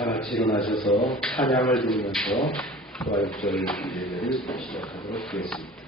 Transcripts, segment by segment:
다 같이 일어나셔서 찬양을 부르면서 부활절 예배를 시작하도록 하겠습니다.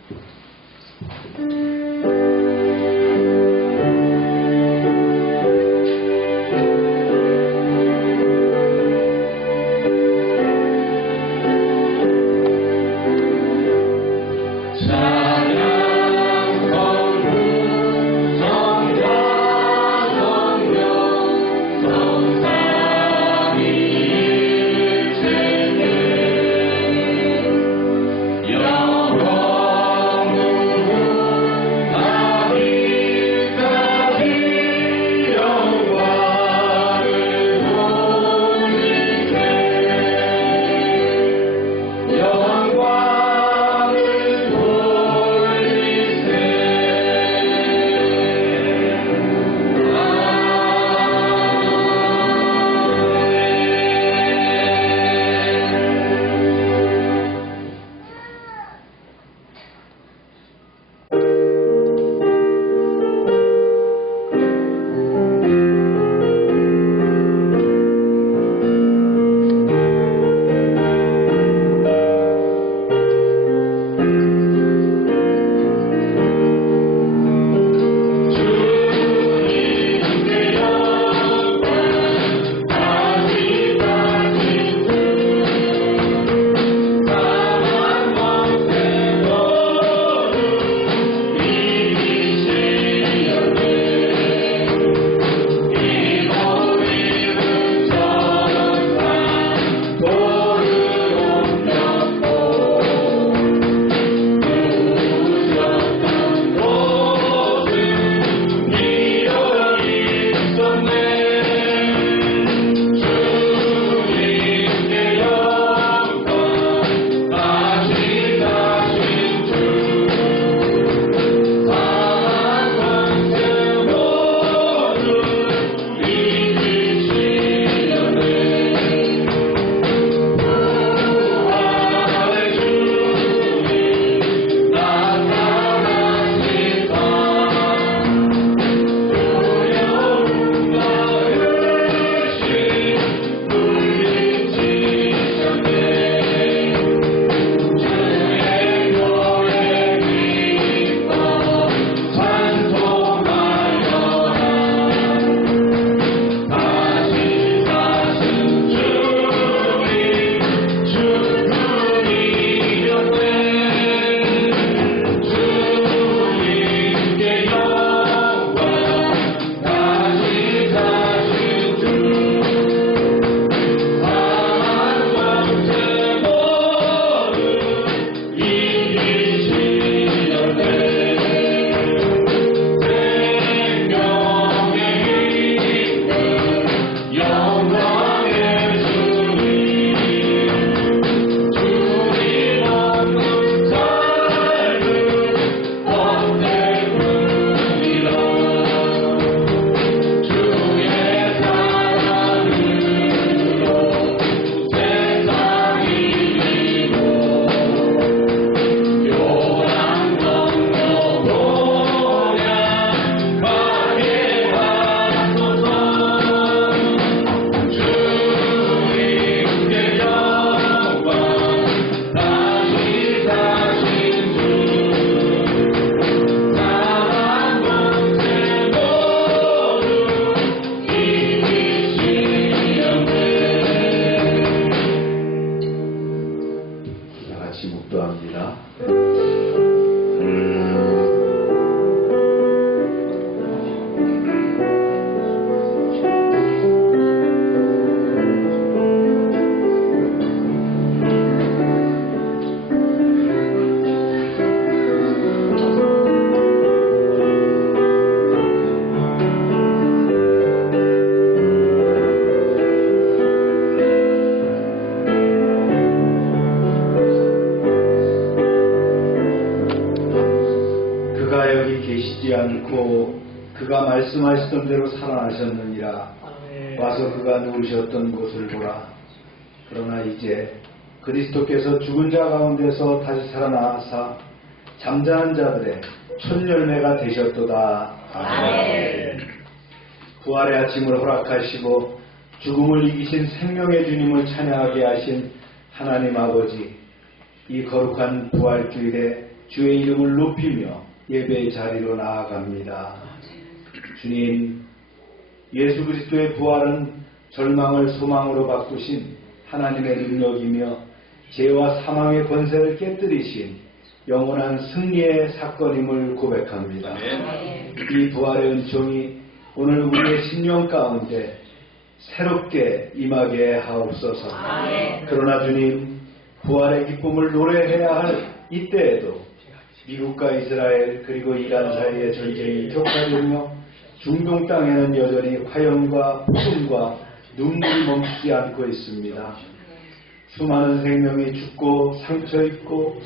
그가 말씀하셨던 대로 살아나셨느니라. 와서 그가 누우셨던 곳을 보라. 그러나 이제 그리스도께서 죽은 자 가운데서 다시 살아나사 잠자는 자들의 첫 열매가 되셨도다. 아멘. 부활의 아침을 허락하시고 죽음을 이기신 생명의 주님을 찬양하게 하신 하나님 아버지, 이 거룩한 부활주일에 주의 이름을 높이며 예배의 자리로 나아갑니다. 주님, 예수 그리스도의 부활은 절망을 소망으로 바꾸신 하나님의 능력이며 죄와 사망의 권세를 깨뜨리신 영원한 승리의 사건임을 고백합니다. 이 부활의 은총이 오늘 우리의 심령 가운데 새롭게 임하게 하옵소서. 그러나 주님, 부활의 기쁨을 노래해야 할 이때에도 미국과 이스라엘 그리고 이란 사이의 전쟁이 격화되며 중동 땅에는 여전히 화염과 폭음과 눈물이 멈추지 않고 있습니다. 수많은 생명이 죽고 상처 입고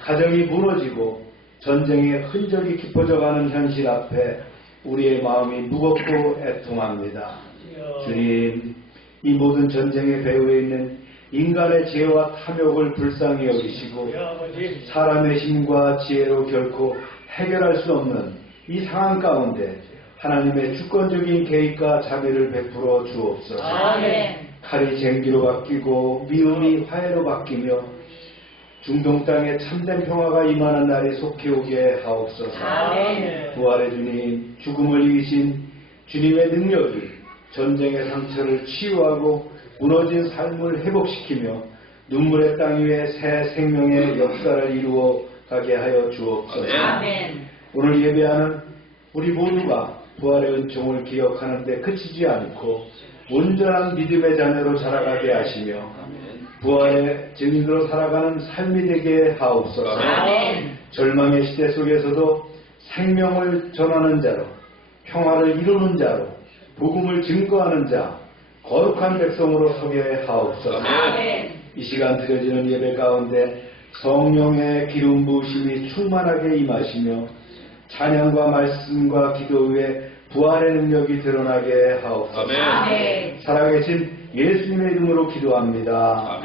가정이 무너지고 전쟁의 흔적이 깊어져가는 현실 앞에 우리의 마음이 무겁고 애통합니다. 주님, 이 모든 전쟁의 배후에 있는 인간의 죄와 탐욕을 불쌍히 여기시고 사람의 힘과 지혜로 결코 해결할 수 없는 이 상황 가운데 하나님의 주권적인 계획과 자비를 베풀어 주옵소서. 칼이 쟁기로 바뀌고 미움이 화해로 바뀌며 중동 땅에 참된 평화가 임하는 날이 속히 오게 하옵소서. 부활의 주님, 죽음을 이기신 주님의 능력이 전쟁의 상처를 치유하고 무너진 삶을 회복시키며 눈물의 땅 위에 새 생명의 역사를 이루어 가게 하여 주옵소서. 오늘 예배하는 우리 모두가 부활의 은총을 기억하는 데 그치지 않고 온전한 믿음의 자녀로 자라가게 하시며 부활의 증인으로 살아가는 삶이 되게 하옵소서. 절망의 시대 속에서도 생명을 전하는 자로, 평화를 이루는 자로, 복음을 증거하는 자, 거룩한 백성으로 서게 하옵소서. 이 시간 드려지는 예배 가운데 성령의 기름 부으심이 충만하게 임하시며 찬양과 말씀과 기도 위에 부활의 능력이 드러나게 하옵소서. 살아계신 예수님의 이름으로 기도합니다.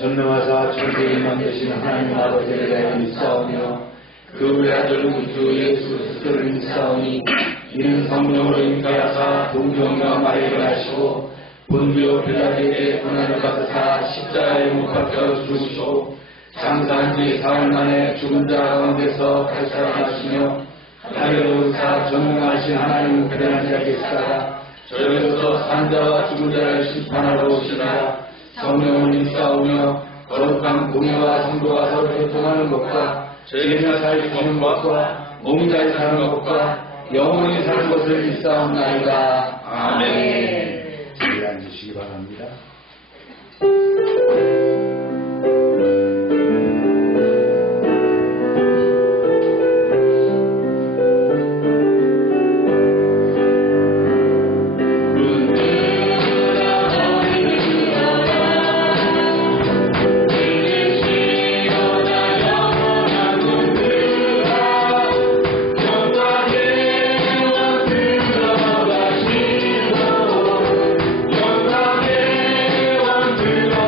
전능하사 천지를 만드신 하나님 아버지를 내가 믿사오며 그 외아들 우리 주 예수 그리스도를 믿사오니 이는 성령으로 임하사 동정과 마리아를 하시고 본디오 빌라도에게 고난을 받으사 십자가에 못 박혀 죽으시고 장사한 지 사흘 만에 죽은 자 가운데서 다시 살아나시며 하늘로 오르사 전능하신 하나님 그대한 자에게 있다가 저희로서 산 자와 죽은 자를 심판하러 오시리라. 성령을 믿사오며 거룩한 공의와 성도가 서로 교통하는 것과 죄를 사하는 것과 몸자에 사는 것과 영원히 사는 것을 믿사옵나이다. 아멘. 자리에 앉으시기 바랍니다. 영광의 왕 들어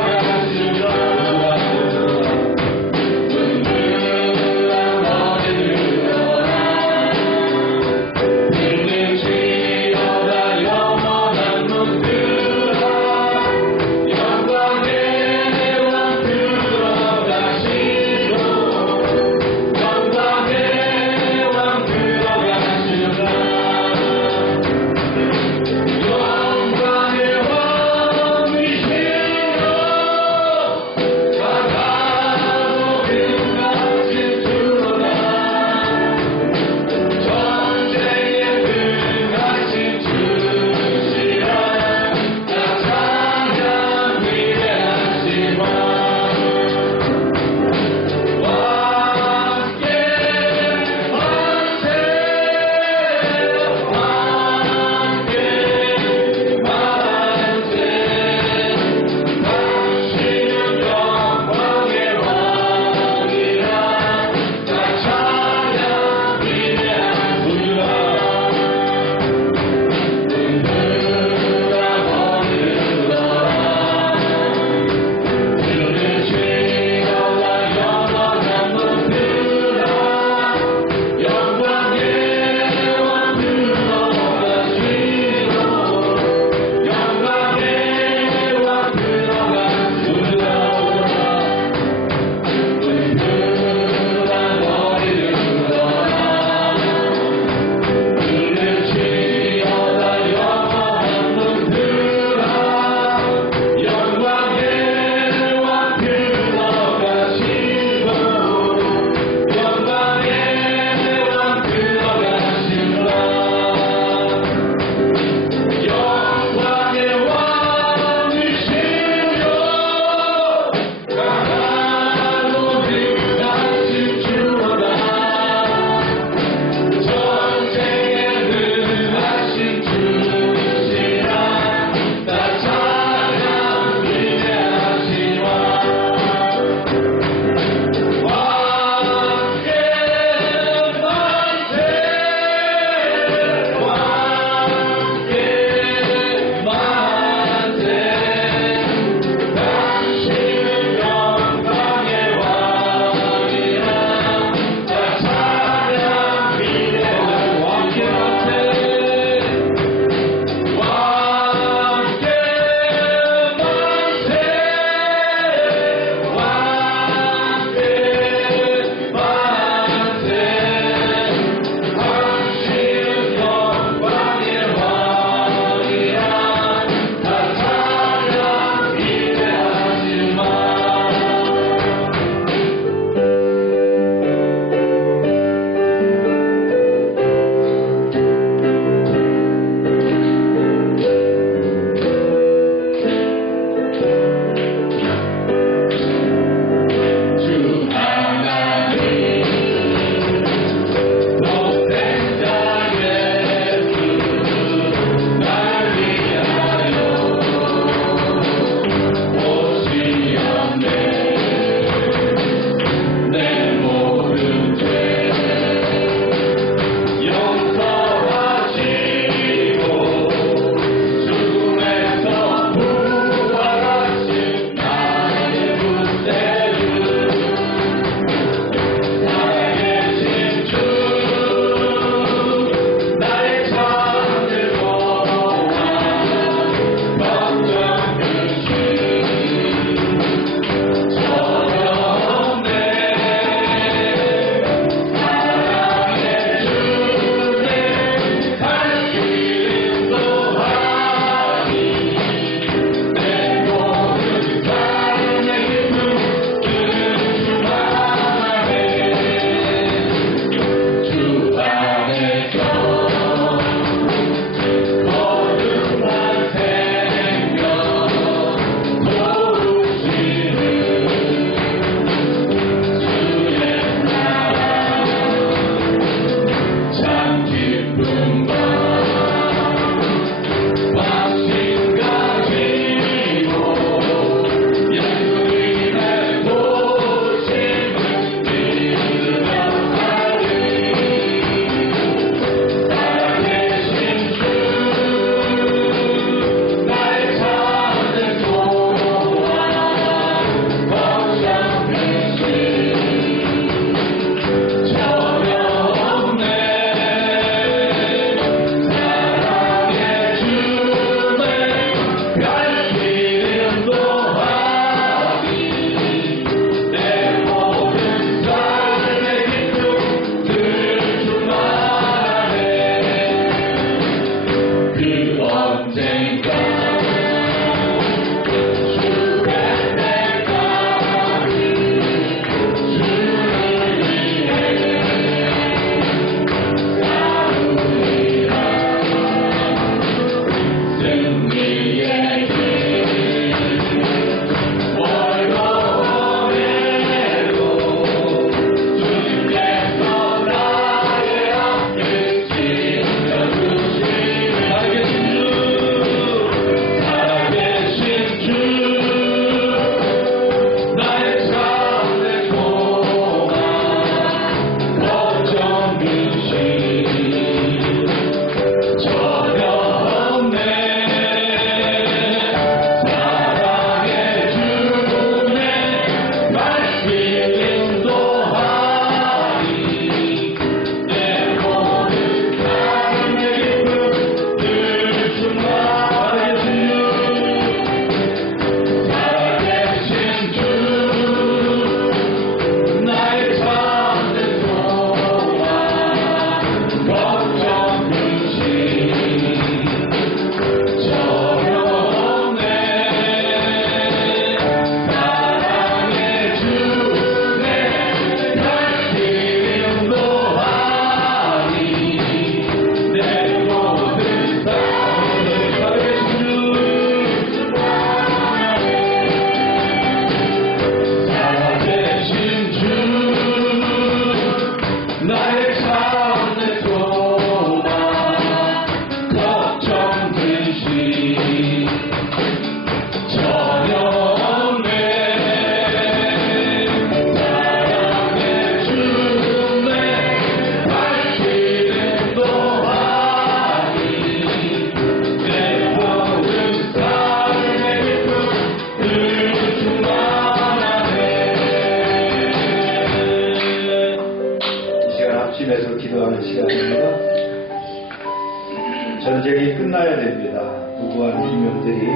전쟁이 끝나야 됩니다. 부부한 인명들이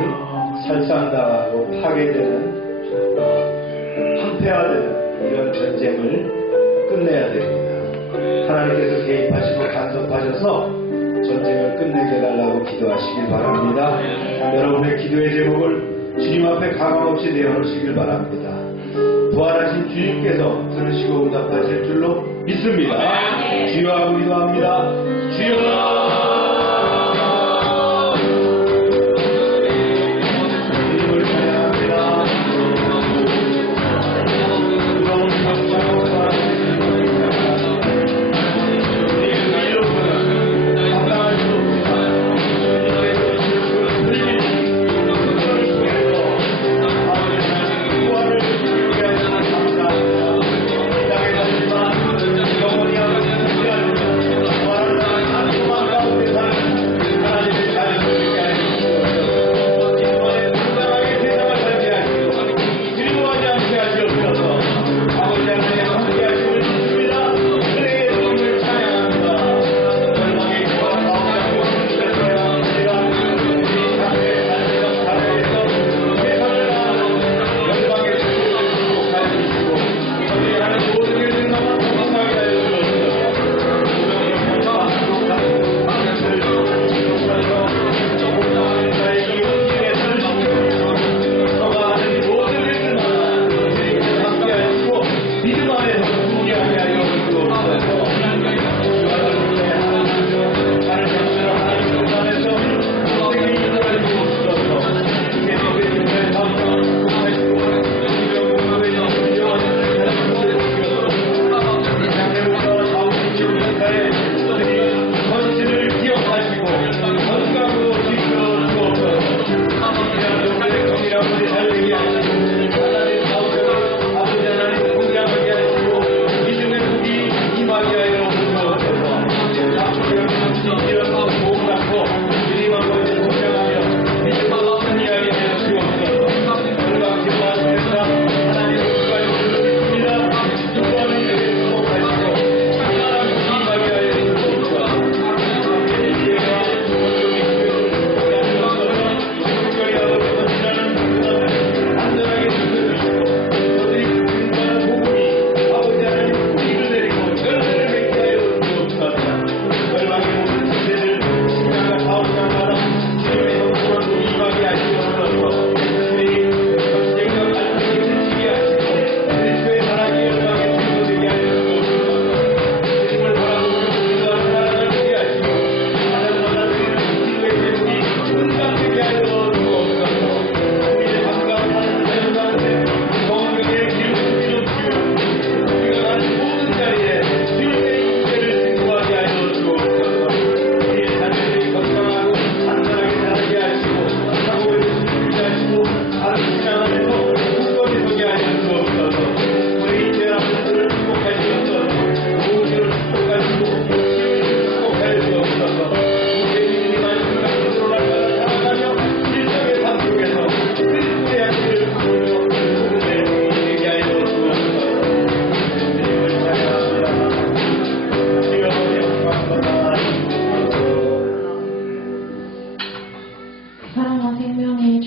살상당하고 파괴되는 황폐화되는 이런 전쟁을 끝내야 됩니다. 하나님께서 개입하시고 간섭하셔서 전쟁을 끝내게 해달라고 기도하시길 바랍니다. 여러분의 기도의 제목을 주님 앞에 가감없이 내어놓으시길 바랍니다. 부활하신 주님께서 들으시고 응답하실 줄로 믿습니다. 주여 하고 기도합니다. 주여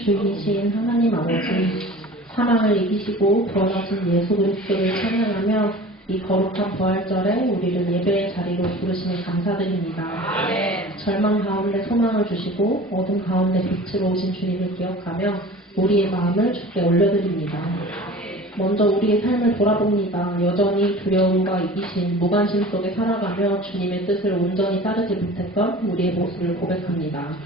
주이신 하나님 아버지, 사망을 이기시고 부활하신 예수 그리스도를 찬양하며 이 거룩한 부활절에 우리를 예배의 자리로 부르시니 감사드립니다. 절망 가운데 소망을 주시고 어둠 가운데 빛으로 오신 주님을 기억하며 우리의 마음을 주께 올려드립니다. 먼저 우리의 삶을 돌아봅니다. 여전히 두려움과 이기심, 무관심 속에 살아가며 주님의 뜻을 온전히 따르지 못했던 우리의 모습을 고백합니다.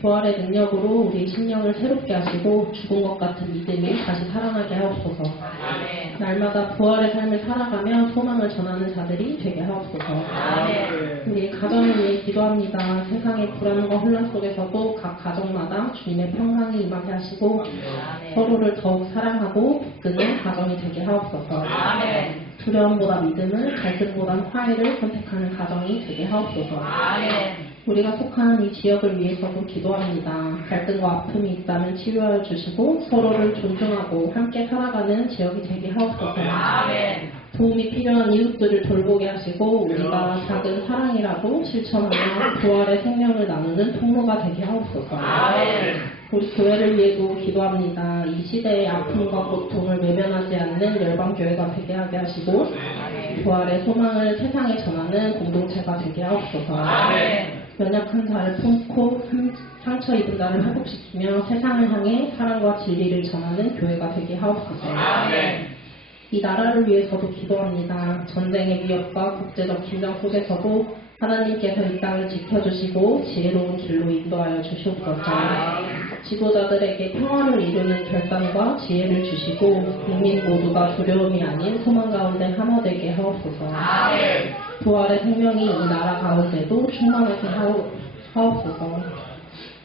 부활의 능력으로 우리의 심령을 새롭게 하시고 죽은 것 같은 믿음이 다시 살아나게 하옵소서. 날마다 부활의 삶을 살아가며 소망을 전하는 자들이 되게 하옵소서. 우리의 가정을 위해 기도합니다. 세상의 불안과 혼란 속에서도 각 가정마다 주님의 평강이 임하게 하시고 서로를 더욱 사랑하고 붙드는 가정이 되게 하옵소서. 두려움보다 믿음을, 갈등보다 화해를 선택하는 가정이 되게 하옵소서. 우리가 속한 이 지역을 위해서도 기도합니다. 갈등과 아픔이 있다면 치료하여 주시고 서로를 존중하고 함께 살아가는 지역이 되게 하옵소서. 도움이 필요한 이웃들을 돌보게 하시고 우리가 작은 사랑이라도 실천하며 부활의 생명을 나누는 통로가 되게 하옵소서. 우리 교회를 위해도 기도합니다. 이 시대의 아픔과 고통을 외면하지 않는 열방교회가 되게 하게 하시고 부활의 소망을 세상에 전하는 공동체가 되게 하옵소서. 연약한 자를 품고 상처 입은 자를 회복시키며 세상을 향해 사랑과 진리를 전하는 교회가 되게 하옵소서. 이 나라를 위해서도 기도합니다. 전쟁의 위협과 국제적 긴장 속에서도 하나님께서 이 땅을 지켜주시고 지혜로운 길로 인도하여 주시옵소서. 지도자들에게 평화를 이루는 결단과 지혜를 주시고 국민 모두가 두려움이 아닌 소망 가운데 하나 되게 하옵소서. 부활의 생명이 이 나라 가운데도 충만하게 하옵소서.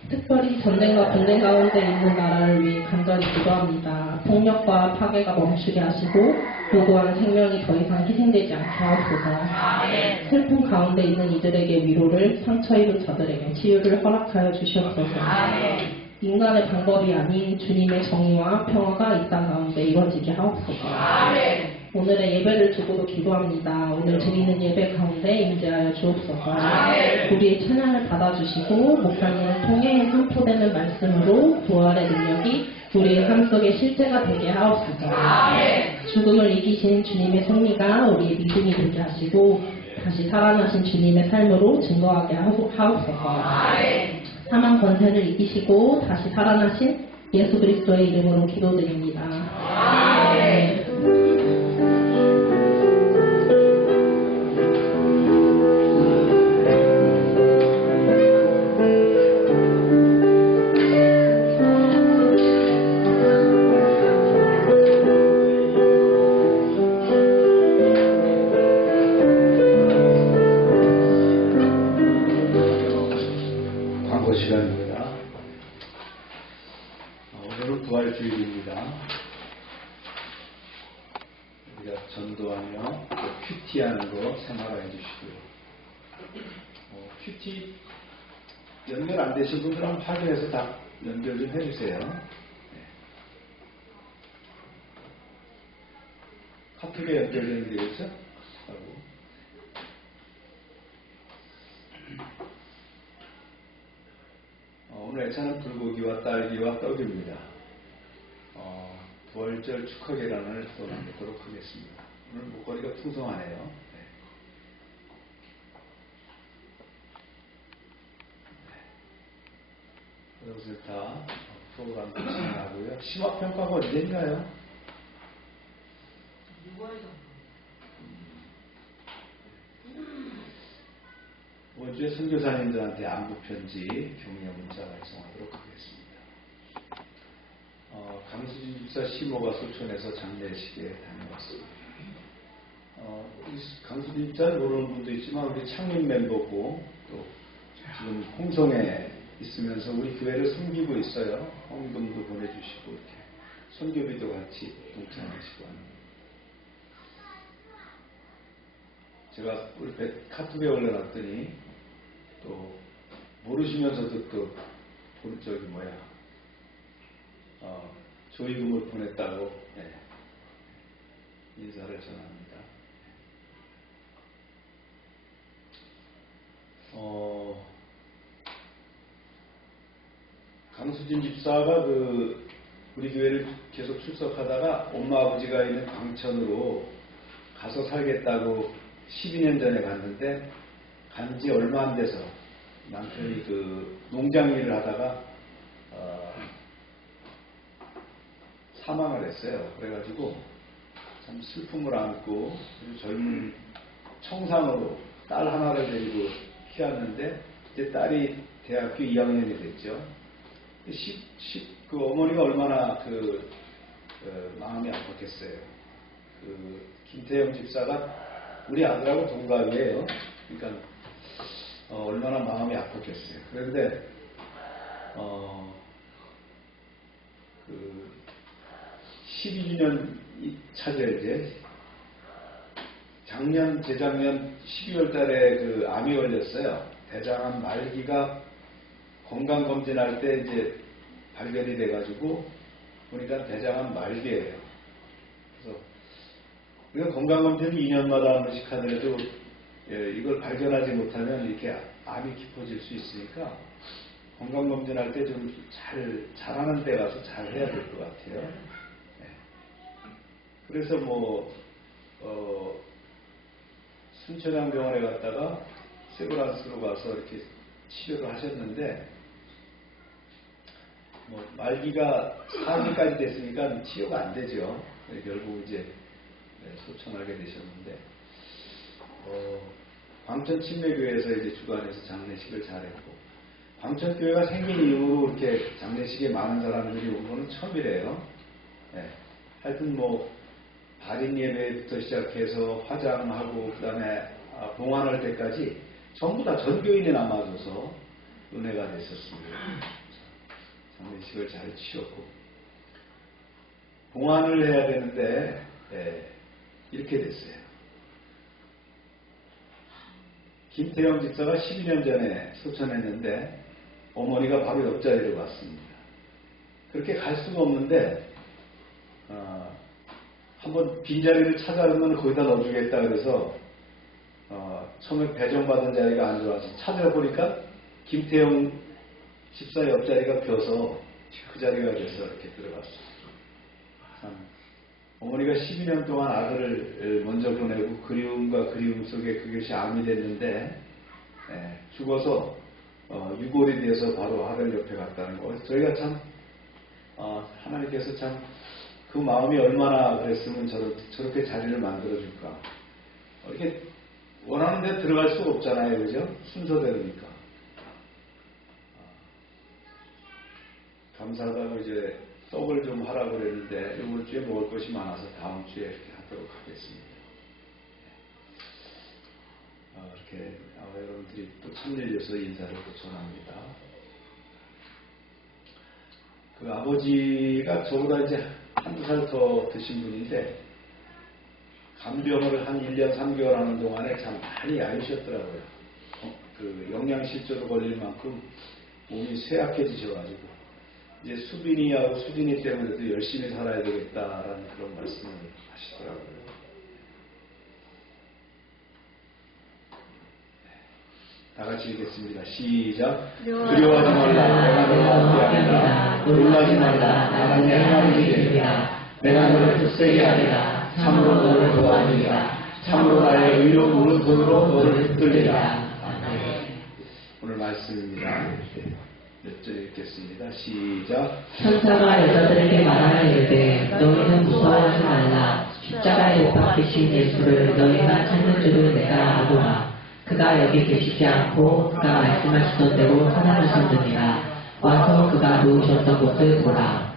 특별히 전쟁과 분쟁 가운데 있는 나라를 위해 간절히 기도합니다. 폭력과 파괴가 멈추게 하시고 무고한 생명이 더 이상 희생되지 않게 하옵소서. 슬픔 가운데 있는 이들에게 위로를, 상처 입은 자들에게 치유를 허락하여 주시옵소서. 인간의 방법이 아닌 주님의 정의와 평화가 이 땅 가운데 이루어지게 하옵소서. 오늘의 예배를 두고도 기도합니다. 오늘 드리는 예배 가운데 임재하여 주옵소서. 우리의 찬양을 받아주시고 목사님을 통해 선포되는 말씀으로 부활의 능력이 우리의 삶 속에 실제가 되게 하옵소서. 죽음을 이기신 주님의 승리가 우리의 믿음이 되게 하시고 다시 살아나신 주님의 삶으로 증거하게 하옵소서. 사망 권세를 이기시고 다시 살아나신 예수 그리스도의 이름으로 기도드립니다. 광고 시간입니다. 오늘은 부활주일입니다. 우리가 전도하며 큐티하는 거 생활해 주시고요. 큐티 연결 안 되신 분들은 확인해서 다 연결 좀 해주세요. 카톡에 연결되는 게 있죠? 오늘 애차는 불고기와 딸기와 떡입니다. 부활절 축하 계란을 또 남기도록 하겠습니다. 오늘 목걸이가 풍성하네요. 그것을 다 프로그램 진행하고요. 심화평가가 언제인가요? 6월 이번 주에 선교사님들한테 안부편지 격려 문자 발송하도록 하겠습니다. 강수진 집사 시모가 소천에서 장례식에 다녀왔습니다. 강수진 집사를 모르는 분도 있지만 우리 창립 멤버고 또 지금 홍성에 있으면서 우리 교회를 섬기고 있어요. 헌금도 보내주시고 이렇게 선교비도 같이 동참하시고 합니다. 제가 우리 카톡에 올려놨더니 또 모르시면서도 또 조의금을 보냈다고 인사를 전합니다. 강수진 집사가 우리 교회를 계속 출석하다가 엄마 아버지가 있는 광천으로 가서 살겠다고 12년 전에 갔는데 간지 얼마 안 돼서 남편이 농장 일을 하다가 사망을 했어요. 그래가지고 참 슬픔을 안고 젊은 청상으로 딸 하나를 데리고 키웠는데 이제 딸이 대학교 2학년이 됐죠. 그 어머니가 얼마나 마음이 아팠겠어요. 김태영 집사가 우리 아들하고 동갑이에요. 그러니까 얼마나 마음이 아팠겠어요. 그런데 12주년 차죠. 이제 재작년 12월 달에 암이 걸렸어요. 대장암 말기가 건강검진할 때 이제 발견이 돼가지고 보니까 대장암 말기예요. 그래서 우리가 건강검진을 2년마다 한 번씩 하더라도 이걸 발견하지 못하면 이렇게 암이 깊어질 수 있으니까 건강검진할 때 좀 잘하는 데 가서 잘 해야 될 것 같아요. 네. 그래서 순천향병원에 갔다가 세브란스로 가서 이렇게 치료를 하셨는데 말기가 4기까지 됐으니까 치료가 안 되죠. 결국 이제 소천하게 되셨는데 광천침례교회에서 이제 주관해서 장례식을 잘했고 광천교회가 생긴 이후로 이렇게 장례식에 많은 사람들이 온 거는 처음이래요. 네. 하여튼 발인 예배부터 시작해서 화장하고 그 다음에 봉안할 때까지 전부 다 전교인이 남아줘서 은혜가 됐었습니다. 장례식을 잘 치렀고 봉안을 해야 되는데 이렇게 됐어요. 김태영 집사가 12년 전에 소천했는데 어머니가 바로 옆자리로 갔습니다. 그렇게 갈 수가 없는데 한번 빈자리를 찾아보면 거기다 넣어주겠다 그래서 처음에 배정받은 자리가 안 좋아서 찾아보니까 김태영 집사 옆자리가 비어서 그 자리가 돼서 이렇게 들어갔어요. 어머니가 12년 동안 아들을 먼저 보내고 그리움과 그리움 속에 그것이 암이 됐는데 죽어서 유골이 돼서 바로 아들 옆에 갔다는 거. 저희가 참 하나님께서 참 그 마음이 얼마나 그랬으면 저렇게 자리를 만들어줄까. 이렇게 원하는 데 들어갈 수가 없잖아요. 그죠? 순서대로니까. 감사하다고 이제 떡을 좀 하라고 그랬는데 이번 주에 먹을 것이 많아서 다음 주에 이렇게 하도록 하겠습니다. 이렇게 여러분들이 또 참여해서 인사를 또 전합니다. 그 아버지가 저보다 이제 한두 살 더 드신 분인데 간병을 한 1년 3개월 하는 동안에 참 많이 야유셨더라고요. 그 영양실조로 걸릴 만큼 몸이 쇠약해지셔가지고 이제 수빈이하고 수진이 때문에도 열심히 살아야 되겠다라는 그런 말씀을 하시더라고요. 다 같이 읽겠습니다. 시작. 두려워하지 말라. 내가 너와 함께하리라. 놀라지 말라. 나는 내 하나님이 되리라. 내가 너를 굳세게 하리라. 참으로 너를 도와주리라. 참으로 나의 의로운 오른손으로 너를 붙들리라. 오늘 말씀입니다. 몇 절 읽겠습니다. 시작. 천사가 여자들에게 말하여 이르되 너희는 무서워하지 말라. 십자가에 못 박히신 예수를 너희가 찾는 줄을 내가 알노라. 그가 여기 계시지 않고 그가 말씀하시던 대로 살아나셨느니라. 와서 그가 누우셨던 곳을 보라.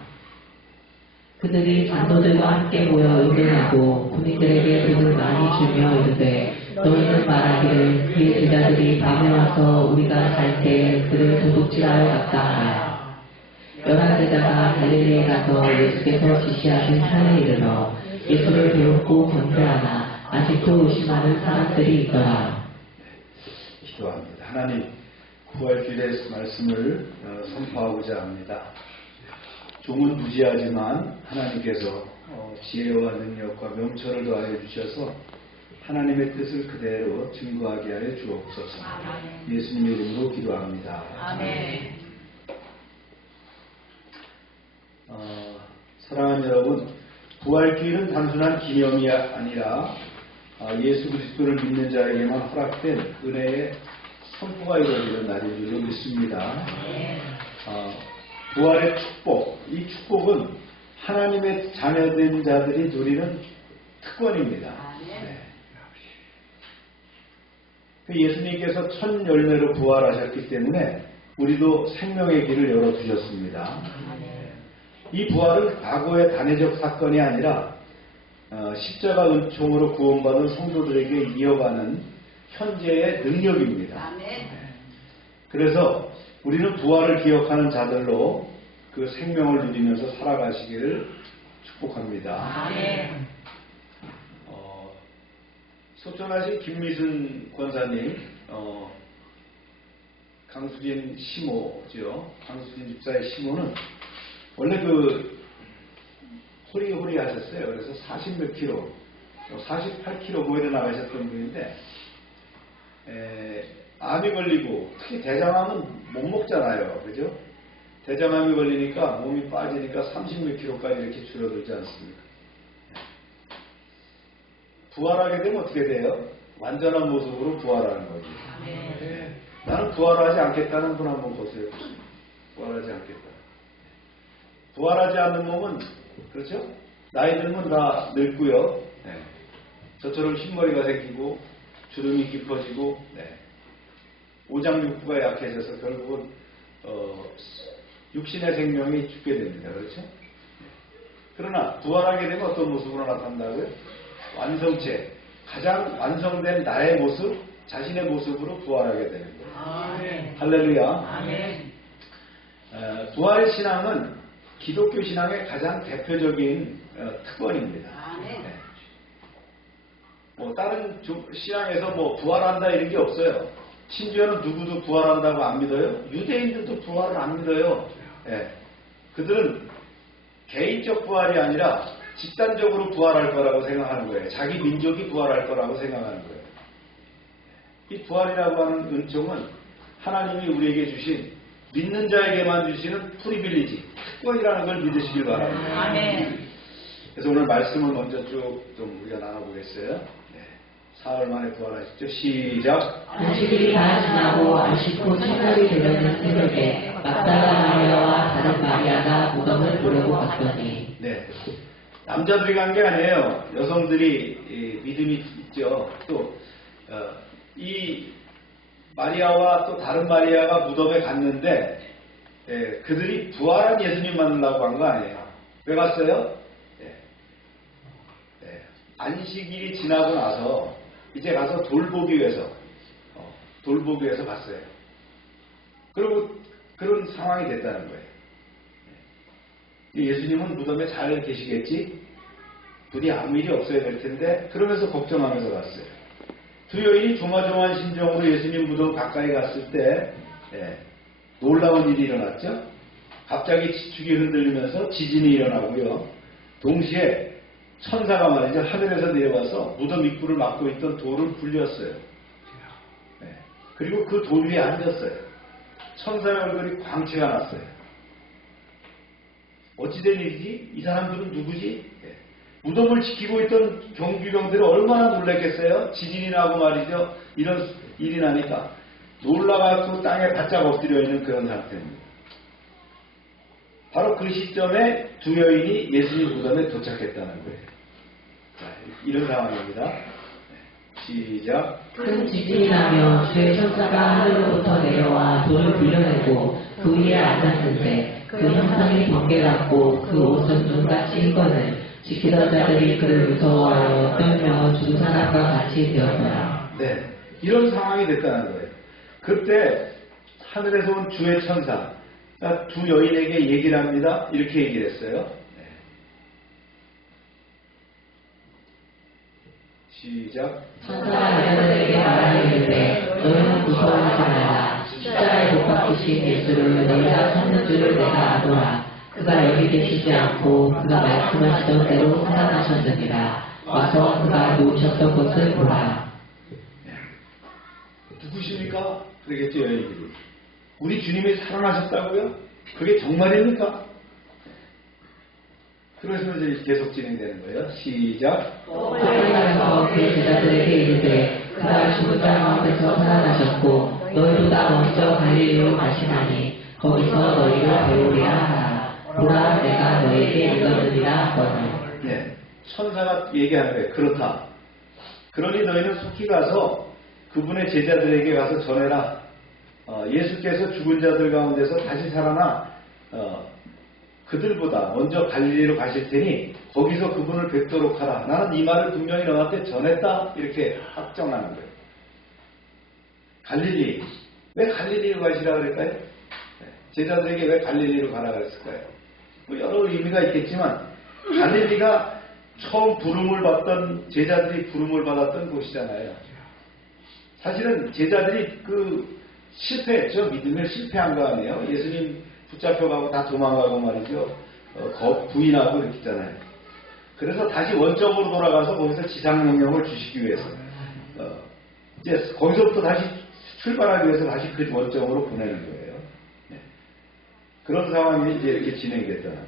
그들이 장로들과 함께 모여 의논하고 군인들에게 돈을 많이 주며 이르되 너희는 말하기를 그의 제자들이 밤에 와서 우리가 잘 때 그를 도둑질하여 갔다 하라. 11제자가 갈릴리에 가서 예수께서 지시하신 산에 이르러 예수를 배웠고 권세하나 아직도 의심하는 사람들이 있더라. 기도합니다. 하나님, 부활주일의 말씀을 선포하고자 합니다. 종은 부지하지만 하나님께서 지혜와 능력과 명철을 더하여 주셔서 하나님의 뜻을 그대로 증거하게 하여 주옵소서. 예수님의 이름으로 기도합니다. 아멘. 사랑하는 여러분, 부활주일은 단순한 기념이 아니라 예수 그리스도를 믿는 자에게만 허락된 은혜의 선포가 이루어지는 날인 줄로 믿습니다. 부활의 축복, 이 축복은 하나님의 자녀된 자들이 누리는 특권입니다. 예수님께서 첫 열매로 부활하셨기 때문에 우리도 생명의 길을 열어주셨습니다. 이 부활은 과거의 단회적 사건이 아니라 십자가 은총으로 구원받은 성도들에게 이어가는 현재의 능력입니다. 그래서 우리는 부활을 기억하는 자들로 그 생명을 누리면서 살아가시기를 축복합니다. 소천하신 김미순 권사님, 강수진 시모죠. 강수진 집사의 시모는 원래 호리호리 하셨어요. 그래서 40몇 킬로 48kg 고회를 나가셨던 분인데 암이 걸리고 특히 대장암은 못 먹잖아요. 그죠? 대장암이 걸리니까 몸이 빠지니까 30몇 kg까지 이렇게 줄어들지 않습니까? 부활하게 되면 어떻게 돼요? 완전한 모습으로 부활하는 거죠. 나는 부활하지 않겠다는 분 한번 보세요. 부활하지 않겠다. 부활하지 않는 몸은 그렇죠? 나이 들면 다 늙고요. 저처럼 흰머리가 생기고 주름이 깊어지고 오장육부가 약해져서 결국은 육신의 생명이 죽게 됩니다. 그렇죠? 그러나 부활하게 되면 어떤 모습으로 나타난다고요? 완성체, 가장 완성된 나의 모습, 자신의 모습으로 부활하게 되는 거예요. 할렐루야. 부활의 신앙은 기독교 신앙의 가장 대표적인 특권입니다. 다른 신앙에서 부활한다 이런 게 없어요. 심지어는 누구도 부활한다고 안 믿어요. 유대인들도 부활을 안 믿어요. 그들은 개인적 부활이 아니라 집단적으로 부활할 거라고 생각하는 거예요. 자기 민족이 부활할 거라고 생각하는 거예요. 이 부활이라고 하는 은총은 하나님이 우리에게 주신 믿는 자에게만 주시는 프리빌리지, 특권이라는 걸 믿으시길 바랍니다. 그래서 오늘 말씀을 먼저 쭉 좀 우리가 나눠보겠어요. 사흘 만에 부활하셨죠. 시작. 안식일이 다 지나고 안식후 첫날이 되려는 새벽에 막달라 마리아와 다른 마리아가 무덤을 보려고 갔더니 남자들이 간 게 아니에요. 여성들이 믿음이 있죠. 또 이 마리아와 또 다른 마리아가 무덤에 갔는데 그들이 부활한 예수님 만나려고 간 거 아니에요. 왜 갔어요? 안식일이 지나고 나서 이제 가서 돌보기 위해서 갔어요. 그리고 그런 상황이 됐다는 거예요. 예수님은 무덤에 잘 계시겠지? 부디 아무 일이 없어야 될 텐데 그러면서 걱정하면서 갔어요. 두 여인이 조마조마한 심정으로 예수님 무덤 가까이 갔을 때 놀라운 일이 일어났죠. 갑자기 지축이 흔들리면서 지진이 일어나고요. 동시에 천사가 말이죠. 하늘에서 내려와서 무덤 입구를 막고 있던 돌을 굴렸어요. 그리고 그 돌 위에 앉았어요. 천사의 얼굴이 광채가 났어요. 어찌된 일이지? 이 사람들은 누구지? 무덤을 지키고 있던 경비병들이 얼마나 놀랐겠어요? 지진이 나고 말이죠. 이런 일이 나니까 놀라가지고 땅에 바짝 엎드려 있는 그런 상태입니다. 바로 그 시점에 두 여인이 예수님 무덤에 도착했다는 거예요. 자, 이런 상황입니다. 시작. 큰 지진이 나며 주의 천사가 하늘로부터 내려와 돌을 굴려내고 그 위에 앉았는데 그 형상이 번개같고 그 옷은 눈같이 흰거늘 지키던 자들이 그를 무서워하여 떨며 주 사람과 같이 되었더라. 이런 상황이 됐다는 거예요. 그때 하늘에서 온 주의 천사가 두 여인에게 얘기를 합니다. 이렇게 얘기를 했어요. 시작. 천사가 여자들에게 말하기를 너희는 무서워하지 말라. 십자가에 못 박히신 예수를 너희가 찾는 줄을 내가 아노라. 그가 여기 계시지 않고 그가 말씀하시던 대로 살아나셨느니라. 와서 그가 놓으셨던 것을 보라. 누구십니까? 그러겠죠, 여인들이. 우리 주님이 살아나셨다고요? 그게 정말입니까? 그러시면 이제 계속 진행되는 거예요. 시작. 또 가서 그의 제자들에게 이르되 그가 죽은 자 가운데서 살아나셨고 너희보다 먼저 갈릴리로 가시나니 거기서 너희를 배우리라 하라. 보라 내가 너희에게 이르느니라 하거늘. 천사가 얘기하는 거예요. 그렇다. 그러니 너희는 속히 가서 그분의 제자들에게 가서 전해라. 예수께서 죽은 자들 가운데서 다시 살아나 그들보다 먼저 갈릴리로 가실 테니 거기서 그분을 뵙도록 하라. 나는 이 말을 분명히 너한테 전했다. 이렇게 확정하는 거예요. 갈릴리. 왜 갈릴리로 가시라 그럴까요? 제자들에게 왜 갈릴리로 가라 그랬을까요? 여러 의미가 있겠지만 갈릴리가 처음 부름을 받던 제자들이 부름을 받았던 곳이잖아요. 사실은 제자들이 실패했죠. 믿음에 실패한 거 아니에요. 예수님 붙잡혀가고 다 도망가고 말이죠. 부인하고 이렇게 있잖아요. 그래서 다시 원점으로 돌아가서 거기서 지상명령을 주시기 위해서 이제 거기서부터 다시 출발하기 위해서 다시 그 원점으로 보내는 거예요. 네. 그런 상황이 이제 이렇게 진행이 됐다는 거예요.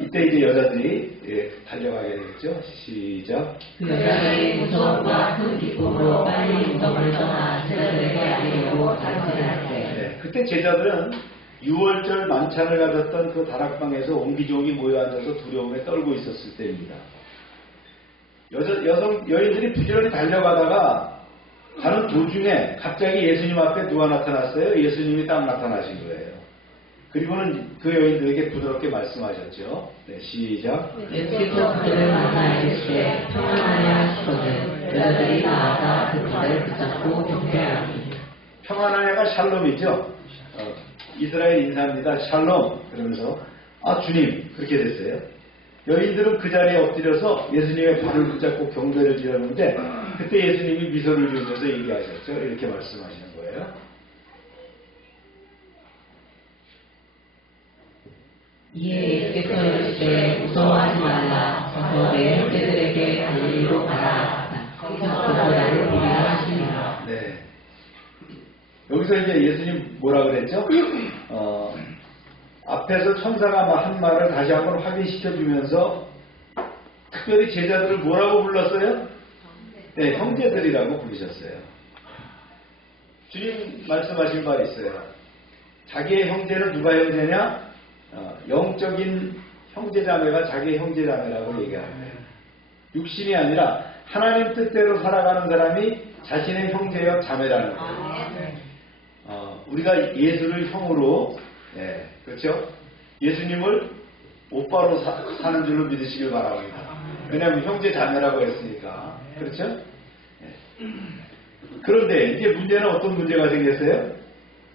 이때 이제 여자들이 달려가게 되겠죠. 시작. 그 여자들이 무서움과 큰 기쁨으로 빨리 무덤을 떠나 제자들에게 알리려고 다니지 않았대. 네. 그때 제자들은 6월절 만찬을 가졌던 그 다락방에서 옹기종기 모여 앉아서 두려움에 떨고 있었을 때입니다. 여인들이 부지런히 달려가다가 가는 도중에 갑자기 예수님 앞에 누가 나타났어요? 예수님이 딱 나타나신 거예요. 그리고는 그 여인들에게 부드럽게 말씀하셨죠. 네, 시작. 예수께서 그들을 만나 이르시되 평안하냐 하시거든 여자들이 나아가 그 발을 붙잡고 경배하니. 평안하냐가 샬롬이죠. 이스라엘 인사입니다. 샬롬. 그러면서 주님 그렇게 됐어요. 여인들은 그 자리에 엎드려서 예수님의 발을 붙잡고 경배를 드렸는데 그때 예수님이 미소를 지으면서 얘기하셨죠. 이렇게 말씀하시는 거예요. 이에 예수께서 이르시되 무서워하지 말라. 가서 내 형제들에게 갈릴리로 가라. 거기서 나를 보리라 하시니라. 네. 여기서 이제 예수님 뭐라 그랬죠? 앞에서 천사가 한 말을 다시 한번 확인시켜 주면서 특별히 제자들을 뭐라고 불렀어요? 네, 형제들이라고 부르셨어요. 주님 말씀하신 바 있어요. 자기의 형제는 누가 형제냐? 영적인 형제자매가 자기의 형제자매라고 얘기하는 거예요. 육신이 아니라 하나님 뜻대로 살아가는 사람이 자신의 형제여 자매라는 거예요. 우리가 예수를 형으로, 네, 그렇죠? 예수님을 오빠로 사는 줄로 믿으시길 바랍니다. 왜냐하면 형제 자매라고 했으니까. 그렇죠? 네. 그런데 이제 문제는 어떤 문제가 생겼어요?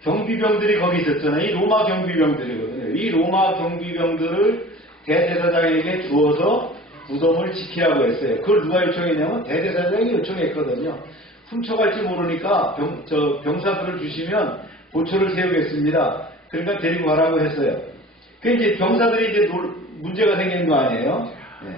경비병들이 거기 있었잖아요. 이 로마 경비병들이거든요. 이 로마 경비병들을 대제사장에게 주어서 무덤을 지키라고 했어요. 그걸 누가 요청했냐면 대제사장이 요청했거든요. 훔쳐갈지 모르니까 병사들을 주시면 보초를 세우겠습니다. 그러니까 데리고 가라고 했어요. 그 이제 병사들이 이제 문제가 생긴 거 아니에요? 네.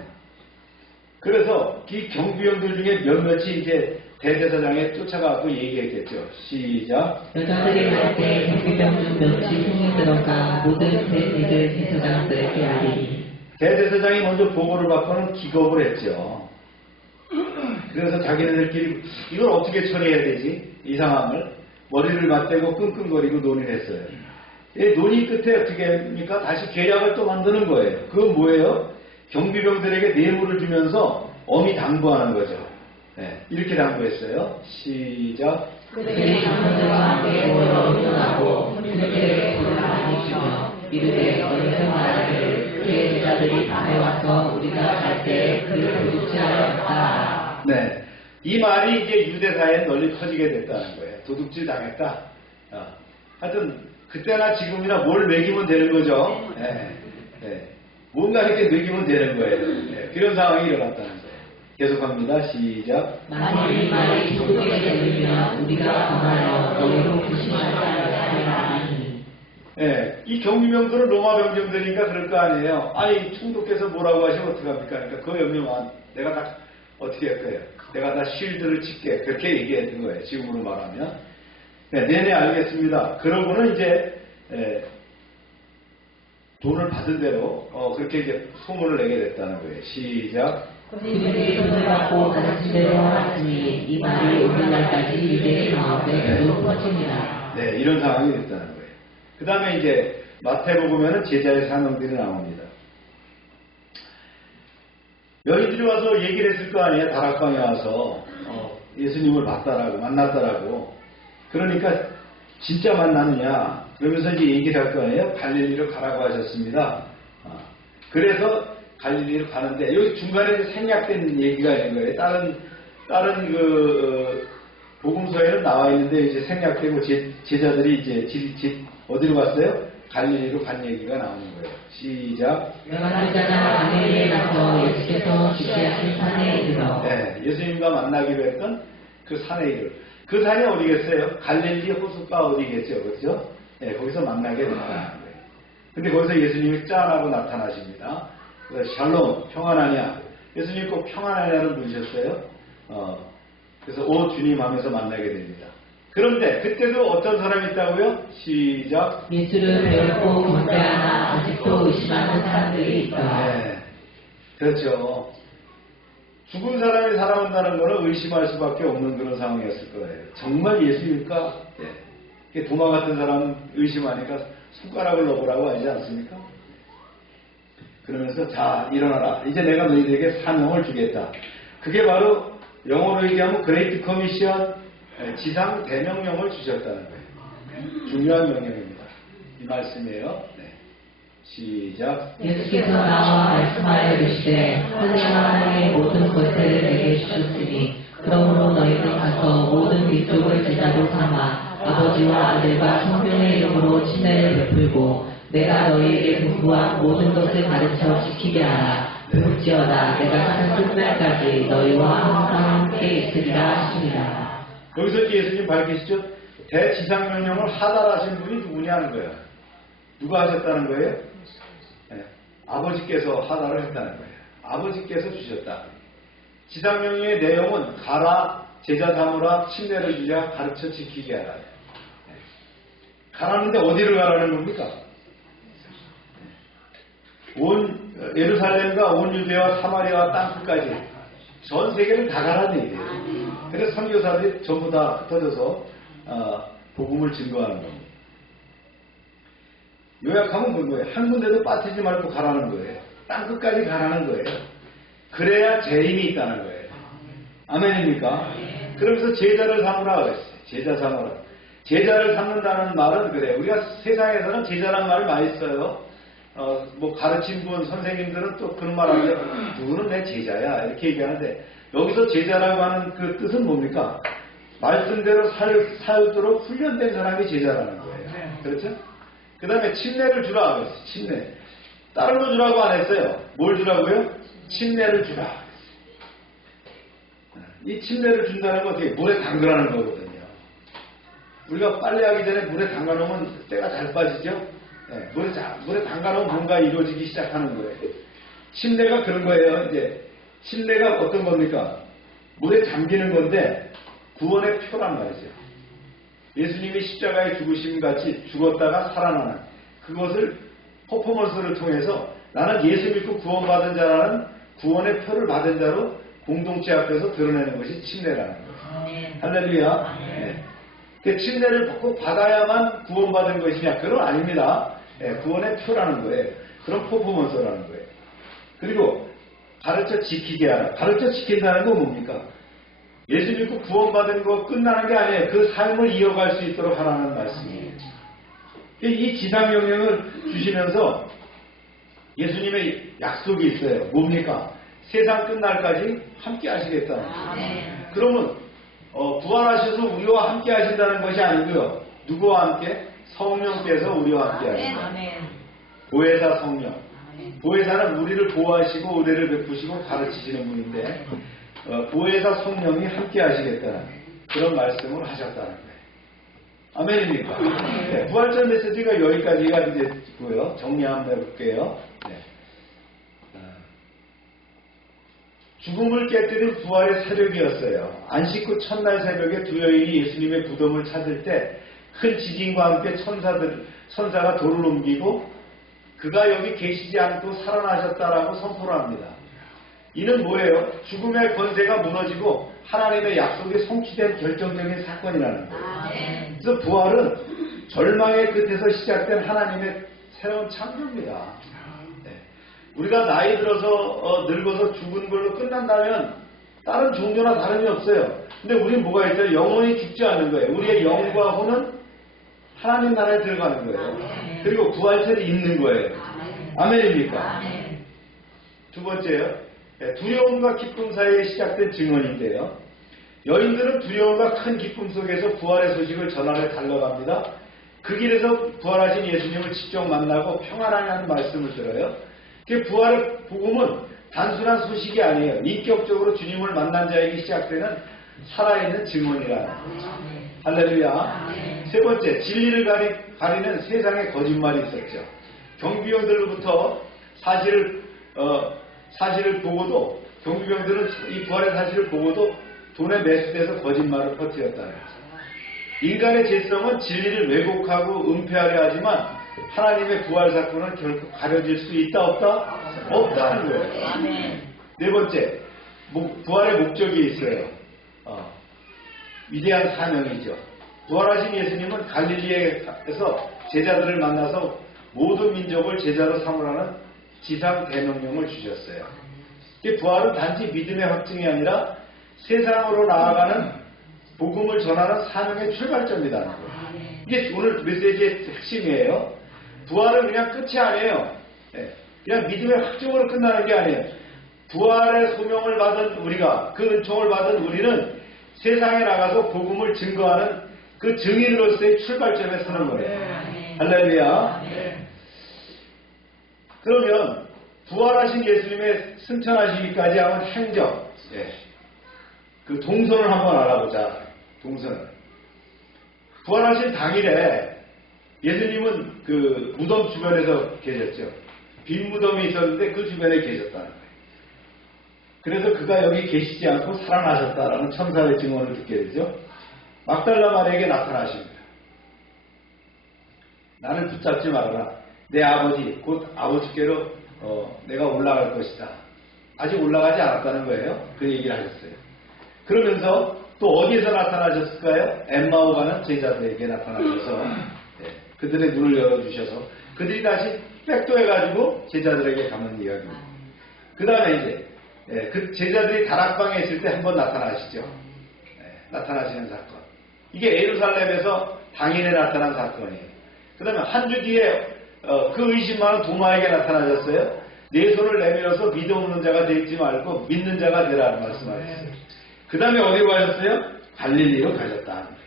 그래서 이 경비병들 중에 몇몇이 이제 대제사장에 쫓아가고 얘기했겠죠. 시작. 여자들이 갈 때 경비병 중 몇이 손에 들어가 모든 대리들 대제사장들에게 알리니. 대제사장이 먼저 보고를 받고는 기겁을 했죠. 그래서 자기네들끼리 이걸 어떻게 처리해야 되지? 이 상황을 머리를 맞대고 끙끙거리고 논의를 했어요. 이 논의 끝에 어떻게 합니까? 다시 계약을 또 만드는 거예요. 그건 뭐예요? 경비병들에게 뇌물을 주면서 엄히 당부하는 거죠. 네, 이렇게 당부했어요. 시작. 그들이 장로들과 함께 모여 의논하고 그들에게 돈을 많이 주며 이르되 너희는 말하기를 그의 제자들이 밤에 와서 우리가 갈 때 그를 도둑질하였다. 네, 이 말이 이제 유대사에 널리 퍼지게 됐다는 거예요. 도둑질 당했다. 하여튼 그때나 지금이나 뭘 매기면 되는 거죠. 네, 네. 뭔가 이렇게 매기면 되는 거예요. 네, 그런 상황이 일어났다는 거예요. 계속합니다. 시작. 만일 이 말이 도둑에게 들리면 우리가 범하여 너희로 부심하자 하니. 네, 이 경비병들은 로마 병정들이니까 그럴 거 아니에요. 아니 총독께서 뭐라고 하시면 어떡합니까? 그러니까 그 염려만 내가 다 어떻게 할 거예요? 내가 다 쉴드를 칠게. 그렇게 얘기했던 거예요. 지금으로 말하면. 네, 네네 알겠습니다. 그러고는 이제 돈을 받은 대로 그렇게 이제 소문을 내게 됐다는 거예요. 시작. 그들이 돈을 받고 가르친 대로 하였으니 이 말이 오늘날까지 유대인 가운데 두루 퍼지니라. 네, 이런 상황이 됐다는 거예요. 그 다음에 이제 마태복음에는 제자의 사명들이 나옵니다. 여인들이 와서 얘기를 했을 거 아니에요. 다락방에 와서 예수님을 만났다라고. 그러니까 진짜 만나느냐 그러면서 이제 얘기를 할 거 아니에요. 갈릴리로 가라고 하셨습니다. 그래서 갈릴리로 가는데 여기 중간에 생략된 얘기가 있는 거예요. 다른 그 복음서에는 나와 있는데 이제 생략되고 제자들이 이제 어디로 갔어요? 갈릴리로 간 얘기가 나오는 거예요. 시작. 요한주자가 갈릴리에 가서 예수께서 지시하신 산에 이르러. 네, 예수님과 만나기로 했던 그 산에 이르러. 그 산이 어디겠어요? 갈릴리 호숫가 어디겠죠, 그렇죠? 네, 거기서 만나게 됐다는 거예요. 근데 거기서 예수님이 짠하고 나타나십니다. 샬롬, 평안하냐? 예수님 꼭 평안하냐를 물으셨어요. 그래서 오 주님 하면서 만나게 됩니다. 그런데 그때도 어떤 사람이 있다고요? 시작. 예수를 배웠고 권대하나 아직도 의심하는 사람들이 있다. 네. 그렇죠. 죽은 사람이 살아온다는 것은 의심할 수밖에 없는 그런 상황이었을 거예요. 정말 예수일까? 네. 도마 같은 사람은 의심하니까 손가락을 넣으라고 하지 않습니까? 그러면서 자 일어나라. 이제 내가 너희들에게 사명을 주겠다. 그게 바로 영어로 얘기하면 그레이트 커미션, 지상 대명령을 주셨다는 거예요. 중요한 명령입니다. 이 말씀이에요. 네. 시작. 예수께서 나와 말씀하여 이르시되 하나님의 모든 권세를 내게 주셨으니 그러므로 너희는 가서 모든 민족을 제자로 삼아 아버지와 아들과 성령의 이름으로 친례를 베풀고 내가 너희에게 분부한 모든 것을 가르쳐 지키게 하라. 볼지어다 내가 사는 끝날까지 너희와 항상 함께 있으리라 하시니라. 여기서 예수님 밝히시죠? 대지상명령을 하달하신 분이 누구냐는 거예요. 누가 하셨다는 거예요? 네. 아버지께서 하달을 했다는 거예요. 아버지께서 주셨다. 지상명령의 내용은 가라, 제자 삼으라, 침례를 주자, 가르쳐 지키게 하라. 네. 가라는데 어디를 가라는 겁니까? 온 예루살렘과 온 유대와 사마리아와 땅끝까지 전 세계를 다 가라는 얘기예요. 그래서 선교사들이 전부 다 흩어져서 복음을 증거하는 겁니다. 요약하면 그런 거예요. 한 군데도 빠뜨리지 말고 가라는 거예요. 땅끝까지 가라는 거예요. 그래야 재림이 있다는 거예요. 아멘입니까? 그러면서 제자를 삼으라 그랬어요. 제자 삼으라. 제자를 삼는다는 말은 그래요. 우리가 세상에서는 제자란 말을 많이 써요. 뭐 가르친 분, 선생님들은 또 그런 말 하죠. 누구는 내 제자야. 이렇게 얘기하는데, 여기서 제자라고 하는 그 뜻은 뭡니까? 말씀대로 살도록 훈련된 사람이 제자라는 거예요. 그렇죠? 그 다음에 침례를 주라 그랬어요. 침례. 다른 거 주라고 안 했어요. 뭘 주라고요? 침례를 주라. 이 침례를 준다는 건 어떻게 물에 담그라는 거거든요. 우리가 빨래하기 전에 물에 담가놓으면 때가 잘 빠지죠? 네, 물에 담가놓으면 뭔가 이루어지기 시작하는 거예요. 침례가 그런 거예요. 이제 침례가 어떤 겁니까? 물에 잠기는 건데 구원의 표란 말이죠. 예수님이 십자가에 죽으심 같이 죽었다가 살아나는 그것을 퍼포먼스를 통해서 나는 예수 믿고 구원받은 자라는 구원의 표를 받은 자로 공동체 앞에서 드러내는 것이 침례라는 거예요. 할렐루야. 네. 그 침례를 꼭 받아야만 구원받은 것이냐? 그건 아닙니다. 네, 구원의 표라는 거예요. 그런 퍼포먼스라는 거예요. 그리고 가르쳐 지키게 하라. 가르쳐 지킨다는 건 뭡니까? 예수 믿고 구원받은 거 끝나는 게 아니에요. 그 삶을 이어갈 수 있도록 하라는 말씀이에요. 이 지상명령을 주시면서 예수님의 약속이 있어요. 뭡니까? 세상 끝날까지 함께 하시겠다는 거예요. 그러면 부활하셔서 우리와 함께 하신다는 것이 아니고요. 누구와 함께? 성령께서 우리와 함께 하신다. 보혜사 성령. 보혜사는 우리를 보호하시고 은혜를 베푸시고 가르치시는 분인데 보혜사 성령이 함께 하시겠다는 그런 말씀을 하셨다는 거예요. 아멘입니까? 네, 부활절 메시지가 여기까지가 됐고요. 정리 한번 해볼게요. 네. 죽음을 깨뜨린 부활의 새벽이었어요. 안식 후 첫날 새벽에 두 여인이 예수님의 무덤을 찾을 때 큰 지진과 함께 천사가 돌을 옮기고 그가 여기 계시지 않고 살아나셨다라고 선포를 합니다. 이는 뭐예요? 죽음의 권세가 무너지고 하나님의 약속이 성취된 결정적인 사건이라는 거예요. 그래서 부활은 절망의 끝에서 시작된 하나님의 새로운 창조입니다. 네. 우리가 나이 들어서 늙어서 죽은 걸로 끝난다면 다른 종교나 다름이 없어요. 근데 우리는 뭐가 있어요? 영혼이 죽지 않는 거예요. 우리의 영과 혼은 하나님 나라에 들어가는 거예요. 그리고 부활체를 입는 거예요. 아멘입니까? 두 번째요. 두려움과 기쁨 사이에 시작된 증언인데요. 여인들은 두려움과 큰 기쁨 속에서 부활의 소식을 전하러 달려갑니다. 그 길에서 부활하신 예수님을 직접 만나고 평안하냐는 말씀을 들어요. 그 부활의 복음은 단순한 소식이 아니에요. 인격적으로 주님을 만난 자에게 시작되는 살아있는 증언이라는 거죠. 할렐루야. 세 번째, 진리를 가리는 세상의 거짓말이 있었죠. 경비원들로부터 사실을 사실을 보고도 경비병들은 이 부활의 사실을 보고도 돈에 매수돼서 거짓말을 퍼뜨렸다는 거죠. 인간의 죄성은 진리를 왜곡하고 은폐하려 하지만 하나님의 부활 사건은 결코 가려질 수 있다 없다? 없다는 거예요. 네 번째, 부활의 목적이 있어요. 위대한 사명이죠. 부활하신 예수님은 갈릴리에서 제자들을 만나서 모든 민족을 제자로 삼으라는 지상 대명령을 주셨어요. 부활은 단지 믿음의 확증이 아니라 세상으로 나아가는 복음을 전하는 사명의 출발점이라는 거예요. 이게 오늘 메시지의 핵심이에요. 부활은 그냥 끝이 아니에요. 그냥 믿음의 확증으로 끝나는 게 아니에요. 부활의 소명을 받은 우리가, 그 은총을 받은 우리는 세상에 나가서 복음을 증거하는 그 증인으로서의 출발점에 서는 거예요. 할렐루야. 그러면 부활하신 예수님의 승천하시기까지 하는 행적, 그 동선을 한번 알아보자. 동선을. 부활하신 당일에 예수님은 그 무덤 주변에서 계셨죠. 빈 무덤이 있었는데 그 주변에 계셨다는 거예요. 그래서 그가 여기 계시지 않고 살아나셨다라는 천사의 증언을 듣게 되죠. 막달라 마리아에게 나타나십니다. 나를 붙잡지 말아라. 내 아버지, 곧 아버지께로 내가 올라갈 것이다. 아직 올라가지 않았다는 거예요. 그 얘기를 하셨어요. 그러면서 또 어디에서 나타나셨을까요? 엠마오 가는 제자들에게 나타나셔서 그들의 눈을 열어주셔서 그들이 다시 백도해가지고 제자들에게 가는 이야기입니다. 그 다음에 이제 그 제자들이 다락방에 있을 때 한번 나타나시죠. 나타나시는 사건. 이게 예루살렘에서 당일에 나타난 사건이에요. 그 다음에 한 주 뒤에 그 의심 많은 도마에게 나타나셨어요. 내 손을 내밀어서 믿음 없는 자가 되지 말고 믿는 자가 되라는 말씀하셨어요. 그 다음에 어디로 가셨어요? 갈릴리로 가셨다 하는 거예요.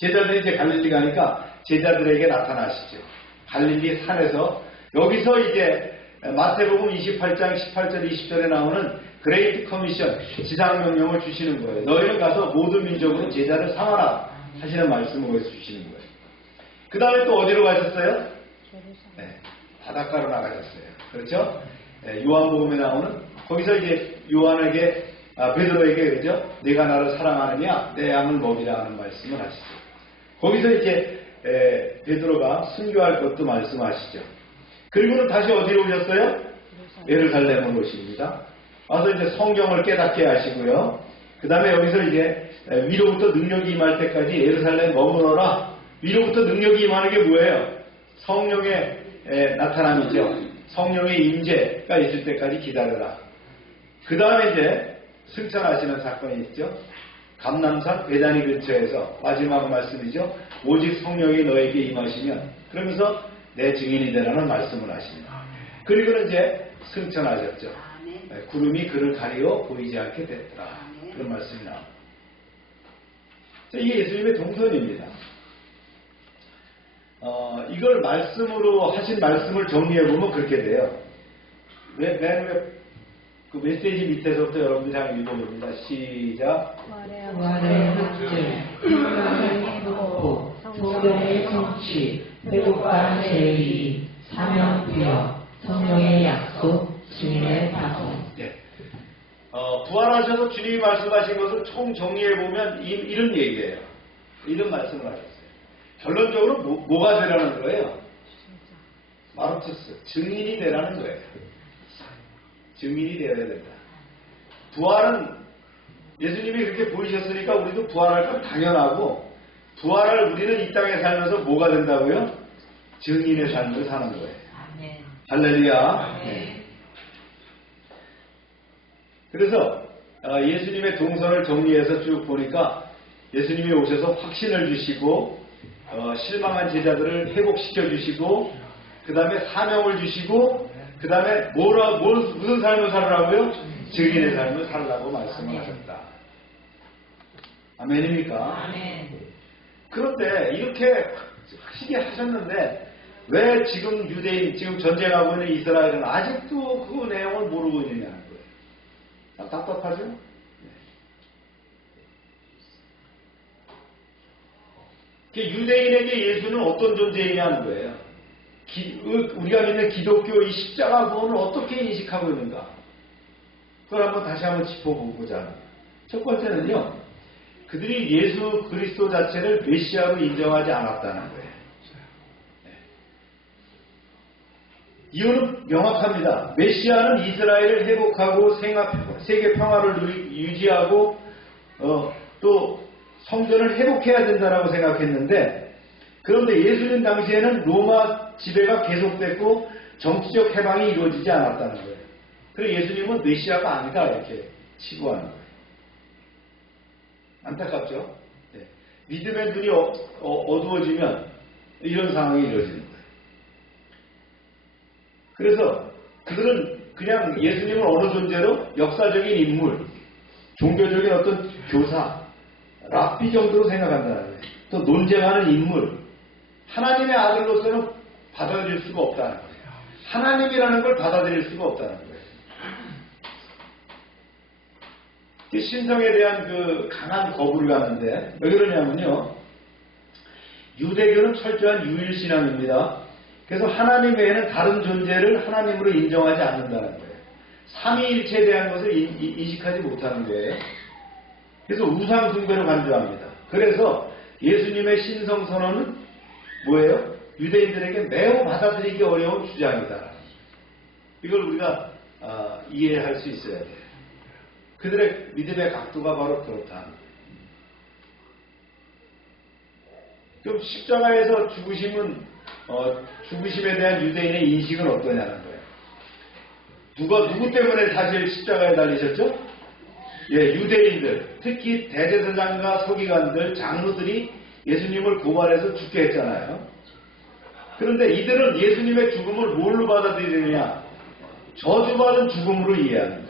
제자들이 이제 갈릴리 가니까 제자들에게 나타나시죠. 갈릴리 산에서 여기서 이제 마태복음 28장 18절 20절에 나오는 그레이트 커미션 지상명령을 주시는 거예요. 너희는 가서 모든 민족으로 제자를 삼아라 하시는 말씀을 거기서 주시는 거예요. 그 다음에 또 어디로 가셨어요? 바닷가로 나가셨어요. 그렇죠? 요한복음에 나오는 거기서 이제 요한에게 베드로에게 그러죠. 네가 나를 사랑하느냐 내 양을 먹이라 하는 말씀을 하시죠. 거기서 이제 베드로가 순교할 것도 말씀하시죠. 그리고는 다시 어디로 오셨어요? 예루살렘으로 오십니다. 와서 이제 성경을 깨닫게 하시고요. 그 다음에 여기서 이제 위로부터 능력이 임할 때까지 예루살렘 머무러라. 위로부터 능력이 임하는 게 뭐예요? 성령의 나타남이죠. 성령의 임재가 있을 때까지 기다려라. 그 다음에 이제 승천하시는 사건이 있죠. 감람산 베다니 근처에서 마지막 말씀이죠. 오직 성령이 너에게 임하시면 그러면서 내 증인이 되라는 말씀을 하십니다. 그리고는 이제 승천하셨죠. 구름이 그를 가리워 보이지 않게 됐더라. 그런 말씀이 나옵니다. 이게 예수님의 동선입니다. 이걸 말씀으로 하신 말씀을 정리해보면 그렇게 돼요. 맨 그 메시지 밑에서부터 여러분들이 한번 읽어봅니다. 시작. 부활의 확증, 생명의 선포, 성령의 성취, 회복과 제의, 사명 부여, 성령의 약속, 주님의 파송. 부활하셔서 주님이 말씀하신 것을 총 정리해보면 이런 얘기예요. 이런 말씀을 하셨어요. 결론적으로 뭐가 되라는 거예요? 마르투스, 증인이 되라는 거예요. 증인이 되어야 된다. 부활은 예수님이 그렇게 보이셨으니까 우리도 부활할 건 당연하고 부활할 우리는 이 땅에 살면서 뭐가 된다고요? 증인의 삶을 사는 거예요. 아멘. 할렐루야. 아멘. 그래서 예수님의 동선을 정리해서 쭉 보니까 예수님이 오셔서 확신을 주시고 실망한 제자들을 회복시켜 주시고 그 다음에 사명을 주시고 그 다음에 무슨 삶을 살으라고요? 증인의 삶을 살으라고 말씀을 하셨다. 아멘입니까? 아멘. 그런데 이렇게 확실히 하셨는데 왜 지금 유대인, 지금 전쟁하고 있는 이스라엘은 아직도 그 내용을 모르고 있느냐는 거예요. 답답하죠? 유대인에게 예수는 어떤 존재이냐는 거예요. 우리가 믿는 기독교 이 십자가 구원을 어떻게 인식하고 있는가? 그걸 다시 한번 짚어보고자 합니다. 첫 번째는요, 그들이 예수 그리스도 자체를 메시아로 인정하지 않았다는 거예요. 이유는 명확합니다. 메시아는 이스라엘을 회복하고 세계 평화를 유지하고 또 성전을 회복해야 된다고 생각했는데, 그런데 예수님 당시에는 로마 지배가 계속됐고 정치적 해방이 이루어지지 않았다는 거예요. 그래서 예수님은 메시아가 아니다 이렇게 치부하는 거예요. 안타깝죠? 네. 믿음의 눈이 어두워지면 이런 상황이 이루어지는 거예요. 그래서 그들은 그냥 예수님을 어느 존재로 역사적인 인물, 종교적인 어떤 교사, 랍비 정도로 생각한다는 거예요. 또 논쟁하는 인물, 하나님의 아들로서는 받아들일 수가 없다는 거예요. 하나님이라는 걸 받아들일 수가 없다는 거예요. 신성에 대한 그 강한 거부를 갖는데 왜 그러냐면요, 유대교는 철저한 유일신앙입니다. 그래서 하나님 외에는 다른 존재를 하나님으로 인정하지 않는다는 거예요. 삼위일체에 대한 것을 인식하지 못하는 거예요. 그래서 우상 숭배로 간주합니다. 그래서 예수님의 신성 선언은 뭐예요? 유대인들에게 매우 받아들이기 어려운 주장이다. 이걸 우리가 이해할 수 있어야 돼요. 그들의 믿음의 각도가 바로 그렇다. 그럼 십자가에서 죽으심에 대한 유대인의 인식은 어떠냐는 거예요. 누구 때문에 사실 십자가에 달리셨죠? 예, 유대인들, 특히 대제사장과 서기관들, 장로들이 예수님을 고발해서 죽게 했잖아요. 그런데 이들은 예수님의 죽음을 뭘로 받아들이느냐? 저주받은 죽음으로 이해하는 거예요.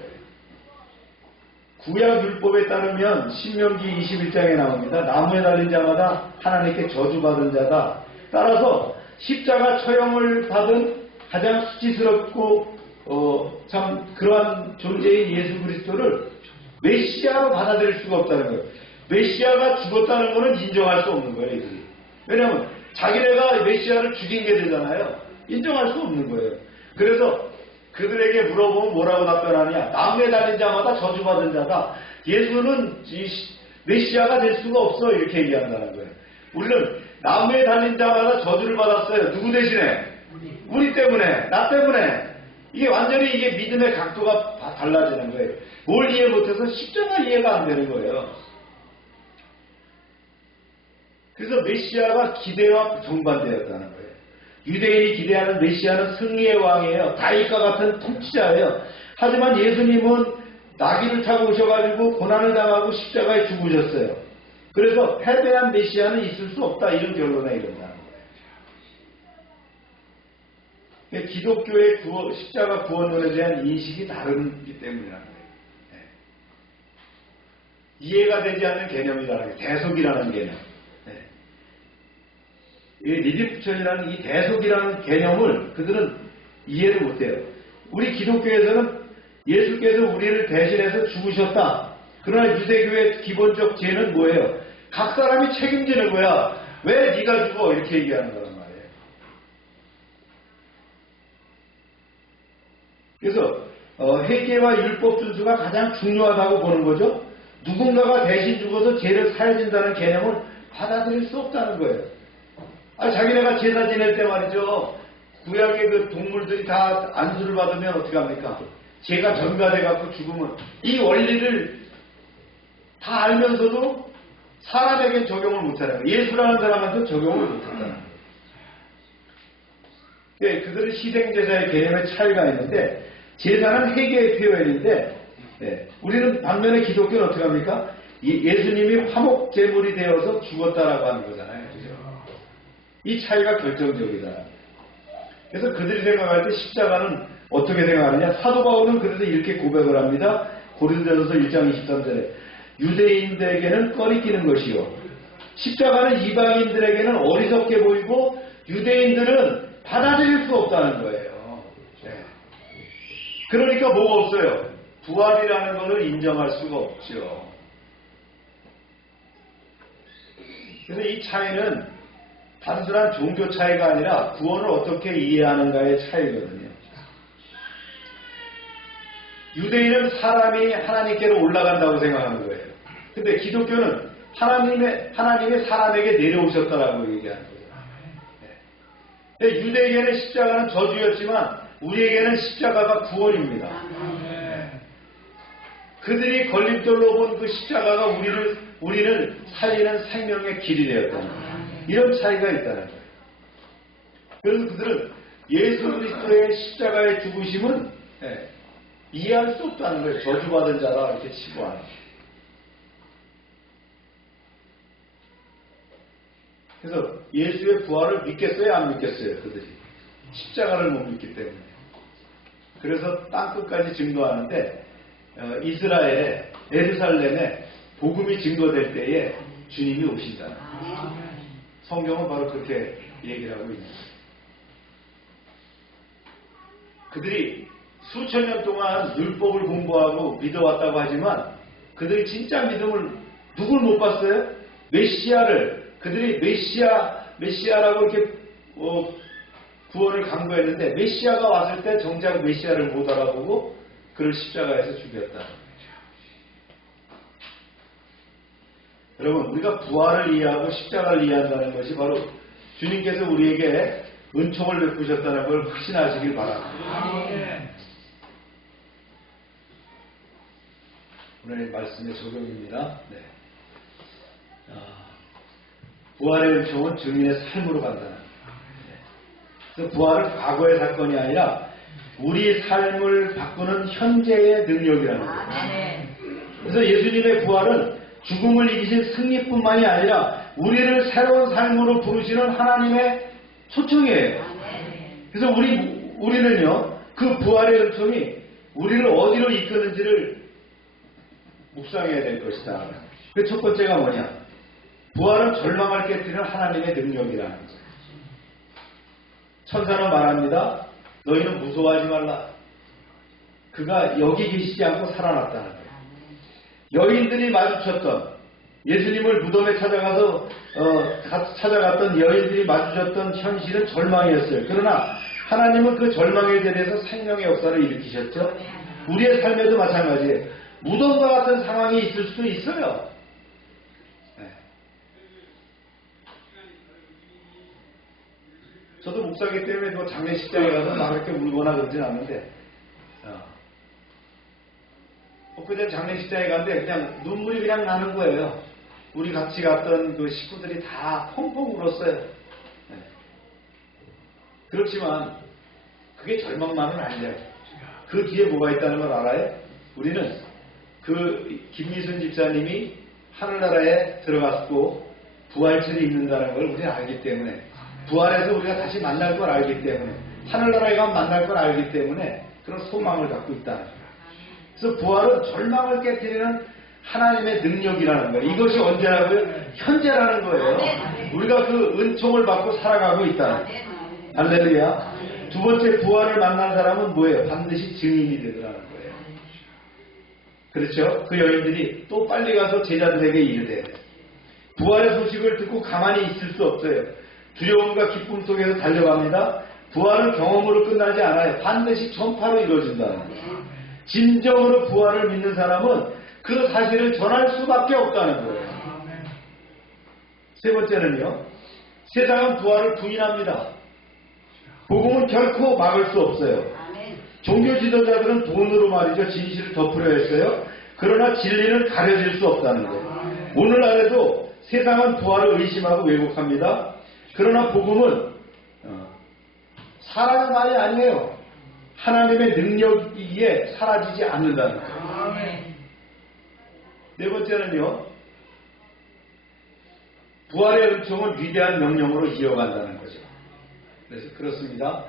구약 율법에 따르면 신명기 21장에 나옵니다. 나무에 달린 자마다 하나님께 저주받은 자다. 따라서 십자가 처형을 받은 가장 수치스럽고 참 그러한 존재인 예수 그리스도를 메시아로 받아들일 수가 없다는 거예요. 메시아가 죽었다는 것은 인정할 수 없는 거예요, 이들이. 왜냐하면 자기네가 메시아를 죽인 게 되잖아요. 인정할 수 없는 거예요. 그래서 그들에게 물어보면 뭐라고 답변하냐? 나무에 달린 자마다 저주받은 자다. 예수는 메시아가 될 수가 없어, 이렇게 얘기한다는 거예요. 우리는 나무에 달린 자마다 저주를 받았어요. 누구 대신에? 우리 때문에, 나 때문에. 이게 완전히 이게 믿음의 각도가 달라지는 거예요. 뭘 이해 못해서 십자가 이해가 안 되는 거예요. 그래서 메시아가 기대와 정반대였다는 거예요. 유대인이 기대하는 메시아는 승리의 왕이에요. 다윗과 같은 통치자예요. 하지만 예수님은 나귀를 타고 오셔가지고 고난을 당하고 십자가에 죽으셨어요. 그래서 패배한 메시아는 있을 수 없다, 이런 결론에 이른다는 거예요. 기독교의 십자가 구원론에 대한 인식이 다르기 때문이라는 거예요. 네. 이해가 되지 않는 개념이라는 거예요. 대속이라는 개념. 네. 이 리디프천이라는 이 대속이라는 개념을 그들은 이해를 못해요. 우리 기독교에서는 예수께서 우리를 대신해서 죽으셨다. 그러나 유대교의 기본적 죄는 뭐예요? 각 사람이 책임지는 거야. 왜 네가 죽어? 이렇게 얘기하는 거란 말이에요. 그래서 회개와 율법 준수가 가장 중요하다고 보는 거죠. 누군가가 대신 죽어서 죄를 사해준다는 개념을 받아들일 수 없다는 거예요. 자기네가 제사 지낼 때 말이죠. 구약의 그 동물들이 다 안수를 받으면 어떻게 합니까? 죄가 전가돼갖고 죽으면 이 원리를 다 알면서도 사람에겐 적용을 못하는 거예요. 예수라는 사람한테 적용을 못한다는 거예요. 예, 그들은 희생제사의 개념에 차이가 있는데 제사는 회개의 표현인데 우리는 반면에 기독교는 어떻게 합니까? 예수님이 화목제물이 되어서 죽었다라고 하는 거잖아요. 그죠? 이 차이가 결정적이다. 그래서 그들이 생각할 때 십자가는 어떻게 생각하느냐? 사도 바울은 그래서 이렇게 고백을 합니다. 고린도전서 1장 23절에 유대인들에게는 꺼리끼는 것이요 십자가는 이방인들에게는 어리석게 보이고 유대인들은 받아들일 수 없다는 거예요. 네. 그러니까 뭐가 없어요? 부활이라는 것을 인정할 수가 없죠. 그래서 이 차이는 단순한 종교 차이가 아니라 구원을 어떻게 이해하는가의 차이거든요. 유대인은 사람이 하나님께로 올라간다고 생각하는 거예요. 근데 기독교는 하나님이 사람에게 내려오셨다라고 얘기하는 거예요. 네. 유대에게는 십자가는 저주였지만 우리에게는 십자가가 구원입니다. 그들이 걸림돌로 본 그 십자가가 우리를 살리는 생명의 길이 되었다는 거예요. 이런 차이가 있다는 거예요. 그래서 그들은 예수 그리스도의 십자가의 죽으심은 이해할 수 없다는 거예요. 저주받은 자라 이렇게 치부하는 거예요. 그래서 예수의 부활을 믿겠어요? 안 믿겠어요? 그들이. 십자가를 못 믿기 때문에. 그래서 땅끝까지 증거하는데 이스라엘에 예루살렘에 복음이 증거될 때에 주님이 오신다는 거예요. 성경은 바로 그렇게 얘기를 하고 있는 거예요. 그들이 수천 년 동안 율법을 공부하고 믿어왔다고 하지만 그들이 진짜 믿음을 누굴 못 봤어요? 메시아를. 그들이 메시아라고 이렇게 구원을 강구했는데 메시아가 왔을 때 정작 메시아를 못 알아보고 그를 십자가에서 죽였다. 여러분, 우리가 부활을 이해하고 십자가를 이해한다는 것이 바로 주님께서 우리에게 은총을 베푸셨다는 걸 확신하시길 바랍니다. 오늘의 말씀의 적용입니다. 네. 부활의 은총은 증인의 삶으로 간다는 거예요. 그래서 부활은 과거의 사건이 아니라 우리 삶을 바꾸는 현재의 능력이라는 거예요. 그래서 예수님의 부활은 죽음을 이기신 승리뿐만이 아니라 우리를 새로운 삶으로 부르시는 하나님의 초청이에요. 그래서 우리는요, 그 부활의 은총이 우리를 어디로 이끄는지를 묵상해야 될 것이다. 그 첫 번째가 뭐냐? 부활은 절망을 깨뜨리는 하나님의 능력이라는 거예요. 천사는 말합니다. 너희는 무서워하지 말라. 그가 여기 계시지 않고 살아났다는 거예요. 여인들이 마주쳤던, 예수님을 무덤에 찾아갔던 여인들이 마주쳤던 현실은 절망이었어요. 그러나 하나님은 그 절망에 대해서 생명의 역사를 일으키셨죠. 우리의 삶에도 마찬가지예요. 무덤과 같은 상황이 있을 수도 있어요. 네. 저도 목사기 때문에 뭐 장례식장에 가서 막 이렇게 울거나 그러진 않는데, 그냥 장례식장에 갔는데 그냥 눈물이 그냥 나는 거예요. 우리 같이 갔던 그 식구들이 다 펑펑 울었어요. 네. 그렇지만 그게 절망만은 아니에요. 그 뒤에 뭐가 있다는 걸 알아요? 우리는 그 김미순 집사님이 하늘나라에 들어갔고 부활체를 입는다는 걸 우리는 알기 때문에, 부활해서 우리가 다시 만날 걸 알기 때문에, 하늘나라에 가면 만날 걸 알기 때문에 그런 소망을 갖고 있다는 거예요. 그래서 부활은 절망을 깨뜨리는 하나님의 능력이라는 거예요. 이것이 언제라고요? 현재라는 거예요. 우리가 그 은총을 받고 살아가고 있다는 거예요. 할렐루야. 두 번째, 부활을 만난 사람은 뭐예요? 반드시 증인이 되더라는 거예요. 그렇죠? 그 여인들이 또 빨리 가서 제자들에게 이르되, 부활의 소식을 듣고 가만히 있을 수 없어요. 두려움과 기쁨 속에서 달려갑니다. 부활은 경험으로 끝나지 않아요. 반드시 전파로 이루어진다는 거예요. 진정으로 부활을 믿는 사람은 그 사실을 전할 수밖에 없다는 거예요. 세 번째는요, 세상은 부활을 부인합니다. 복음은 결코 막을 수 없어요. 종교 지도자들은 돈으로 말이죠, 진실을 덮으려 했어요. 그러나 진리는 가려질 수 없다는 거예요. 오늘날에도 세상은 부활을 의심하고 왜곡합니다. 그러나 복음은 사람의 말이 아니에요. 하나님의 능력이기에 사라지지 않는다는 거예요. 네 번째는요, 부활의 은총은 위대한 명령으로 이어간다는 거죠. 그래서 그렇습니다.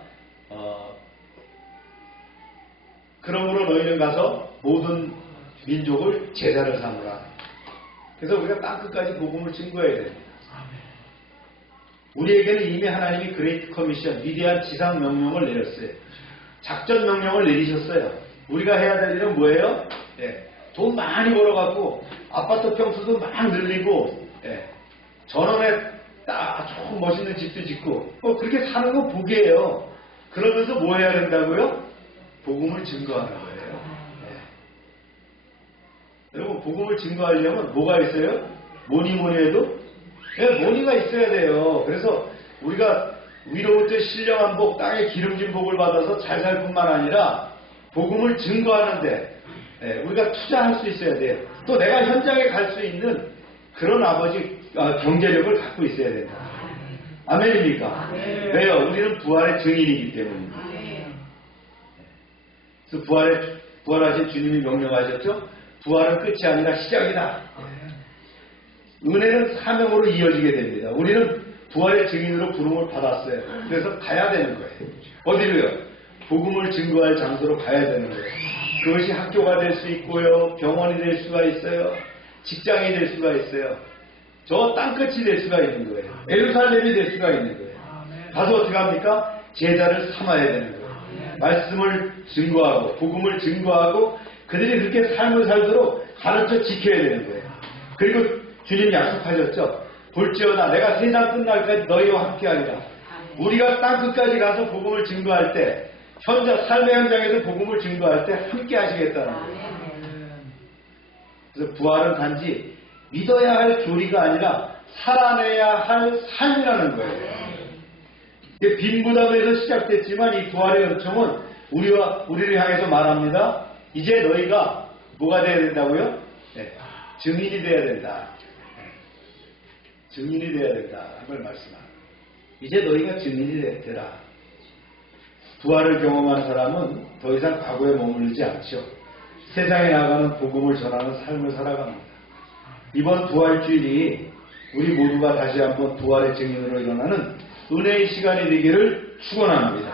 그러므로 너희는 가서 모든 민족을 제자를 삼으라. 그래서 우리가 땅끝까지 복음을 증거해야 됩니다. 우리에게는 이미 하나님이 그레이트 커미션, 위대한 지상 명령을 내렸어요. 작전 명령을 내리셨어요. 우리가 해야 될 일은 뭐예요? 돈 많이 벌어갖고 아파트 평수도 막 늘리고 전원에 딱 좋은 멋있는 집도 짓고 그렇게 사는 건 복이에요. 그러면서 뭐 해야 된다고요? 복음을 증거하는 거예요. 네. 여러분 복음을 증거하려면 뭐가 있어요? 뭐니 해도 뭐니가 있어야 돼요. 그래서 우리가 위로부터 신령한 복, 땅에 기름진 복을 받아서 잘 살 뿐만 아니라 복음을 증거하는데 우리가 투자할 수 있어야 돼요. 또 내가 현장에 갈 수 있는 그런 경제력을 갖고 있어야 된다. 아멘입니까? 왜요? 우리는 부활의 증인이기 때문입니다. 그래서 부활하신 주님이 명령하셨죠? 부활은 끝이 아니라 시작이다. 은혜는 사명으로 이어지게 됩니다. 우리는 부활의 증인으로 부름을 받았어요. 그래서 가야 되는 거예요. 어디로요? 복음을 증거할 장소로 가야 되는 거예요. 그것이 학교가 될 수 있고요. 병원이 될 수가 있어요. 직장이 될 수가 있어요. 저 땅끝이 될 수가 있는 거예요. 예루살렘이 될 수가 있는 거예요. 가서 어떻게 합니까? 제자를 삼아야 되는 거예요. 말씀을 증거하고 복음을 증거하고 그들이 그렇게 삶을 살도록 가르쳐 지켜야 되는 거예요. 그리고 주님 약속하셨죠. 볼지어다 내가 세상 끝날까지 너희와 함께하리라. 우리가 땅끝까지 가서 복음을 증거할 때 삶의 현장에서 복음을 증거할 때 함께 하시겠다는 거예요. 그래서 부활은 단지 믿어야 할 교리가 아니라 살아내야 할 삶이라는 거예요. 빈부담에서 시작됐지만 이 부활의 은총은 우리를 향해서 말합니다. 이제 너희가 뭐가 돼야 된다고요? 증인이 돼야 된다. 증인이 돼야 된다. 걸 말씀합니다. 이제 너희가 증인이 되라. 부활을 경험한 사람은 더 이상 과거에 머물지 않죠. 세상에 나가는 복음을 전하는 삶을 살아갑니다. 이번 부활주일이 우리 모두가 다시 한번 부활의 증인으로 일어나는 은혜의 시간이 되기를 축원합니다.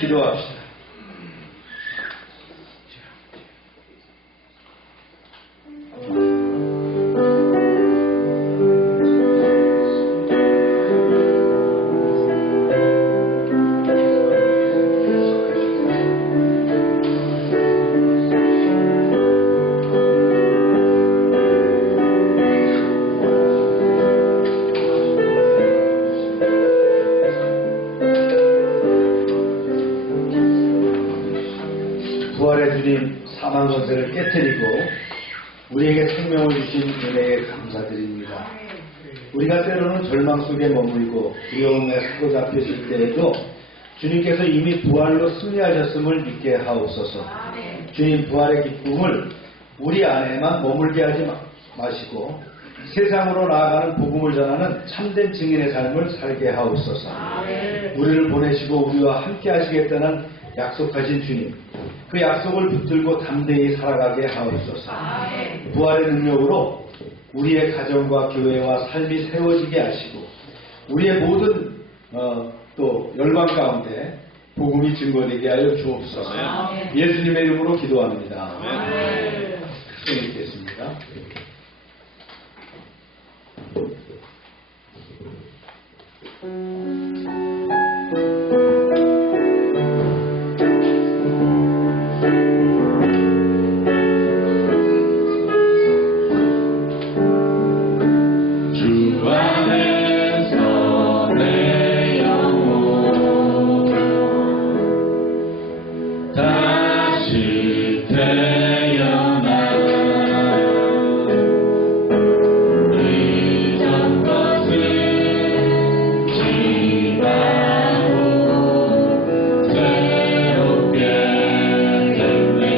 기도합시다. 부활의 주님 사망 권세를 깨뜨리고 우리에게 생명을 주신 은혜에 감사드립니다. 우리가 때로는 절망 속에 머물고 두려움에 사로잡혀 있을 때에도 주님께서 이미 부활로 승리하셨음을 믿게 하옵소서. 주님 부활의 기쁨을 우리 안에만 머물게 하지 마시고 세상으로 나아가는 복음을 전하는 참된 증인의 삶을 살게 하옵소서. 우리를 보내시고 우리와 함께 하시겠다는 약속하신 주님, 그 약속을 붙들고 담대히 살아가게 하옵소서. 부활의 능력으로 우리의 가정과 교회와 삶이 세워지게 하시고 우리의 모든 또 열방 가운데 복음이 증거되게 하여 주옵소서. 예수님의 이름으로 기도합니다. 읽겠습니다. 새롭게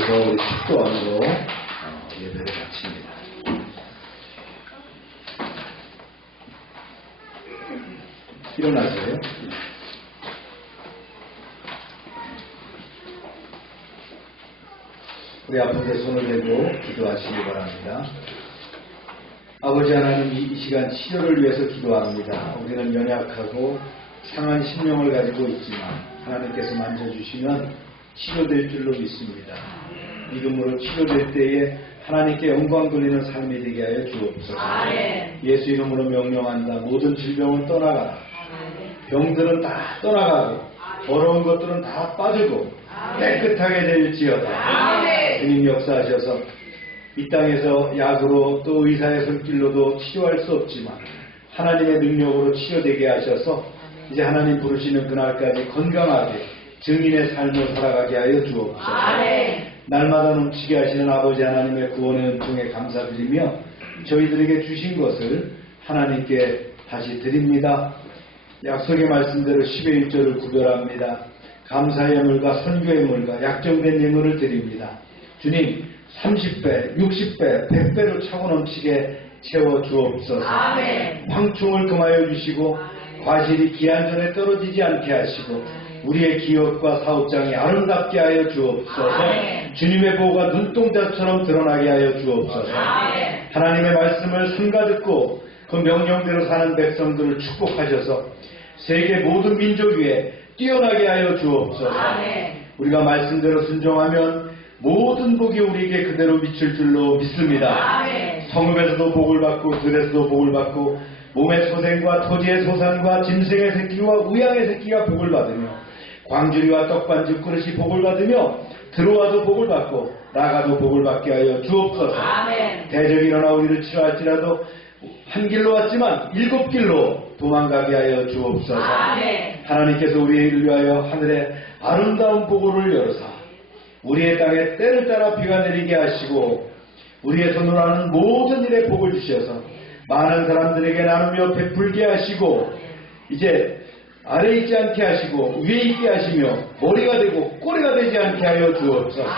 이어서 우리 축도함으로 예배를 마칩니다. 일어나세요. 우리 아픈데 손을 대고 기도하시기 바랍니다. 아버지 하나님, 이 시간 치료를 위해서 기도합니다. 우리는 연약하고 상한 심령을 가지고 있지만 하나님께서 만져주시면 치료될 줄로 믿습니다. 믿음으로 치료될 때에 하나님께 영광 돌리는 삶이 되게 하여 주옵소서. 예수 이름으로 명령한다. 모든 질병은 떠나가라. 병들은 다 떠나가고 더러운 것들은 다 빠지고 깨끗하게 될지어다. 주님 역사하셔서 이 땅에서 약으로 또 의사의 손길로도 치료할 수 없지만 하나님의 능력으로 치료되게 하셔서 이제 하나님 부르시는 그날까지 건강하게 증인의 삶을 살아가게 하여 주옵소서. 날마다 넘치게 하시는 아버지 하나님의 구원의 은총에 감사드리며 저희들에게 주신 것을 하나님께 다시 드립니다. 약속의 말씀대로 10의 1조를 구별합니다. 감사의 물과 선교의 물과 약정된 예물을 드립니다. 주님, 30배, 60배, 100배로 차고 넘치게 채워 주옵소서. 황충을 금하여 주시고 과실이 기한 전에 떨어지지 않게 하시고 우리의 기업과 사업장이 아름답게 하여 주옵소서. 주님의 보호가 눈동자처럼 드러나게 하여 주옵소서. 하나님의 말씀을 삼가듣고 그 명령대로 사는 백성들을 축복하셔서 세계 모든 민족 위에 뛰어나게 하여 주옵소서. 우리가 말씀대로 순종하면 모든 복이 우리에게 그대로 미칠 줄로 믿습니다. 성읍에서도 복을 받고 들에서도 복을 받고 몸의 소생과 토지의 소산과 짐승의 새끼와 우양의 새끼가 복을 받으며 광주리와 떡반죽 그릇이 복을 받으며 들어와도 복을 받고 나가도 복을 받게 하여 주옵소서. 대적이 일어나 우리를 치료할지라도 한 길로 왔지만 7길로 도망가게 하여 주옵소서. 하나님께서 우리를 위하여 하늘에 아름다운 보고를 열어사 우리의 땅에 때를 따라 비가 내리게 하시고 우리의 손으로 하는 모든 일에 복을 주셔서 많은 사람들에게 나누며 베풀게 하시고 이제 아래 있지 않게 하시고 위에 있게 하시며 머리가 되고 꼬리가 되지 않게 하여 주옵소서.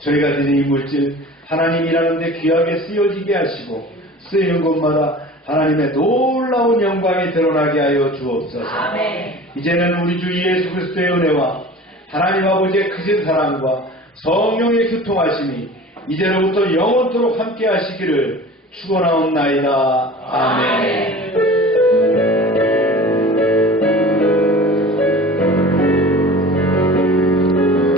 저희가 드린 이 물질 하나님 일하는데 귀하게 쓰여지게 하시고 쓰이는 곳마다 하나님의 놀라운 영광이 드러나게 하여 주옵소서. 이제는 우리 주 예수 그리스도의 은혜와 하나님 아버지의 크신 사랑과 성령의 교통하심이 이제로부터 영원토록 함께 하시기를 축원하옵나이다. 아멘.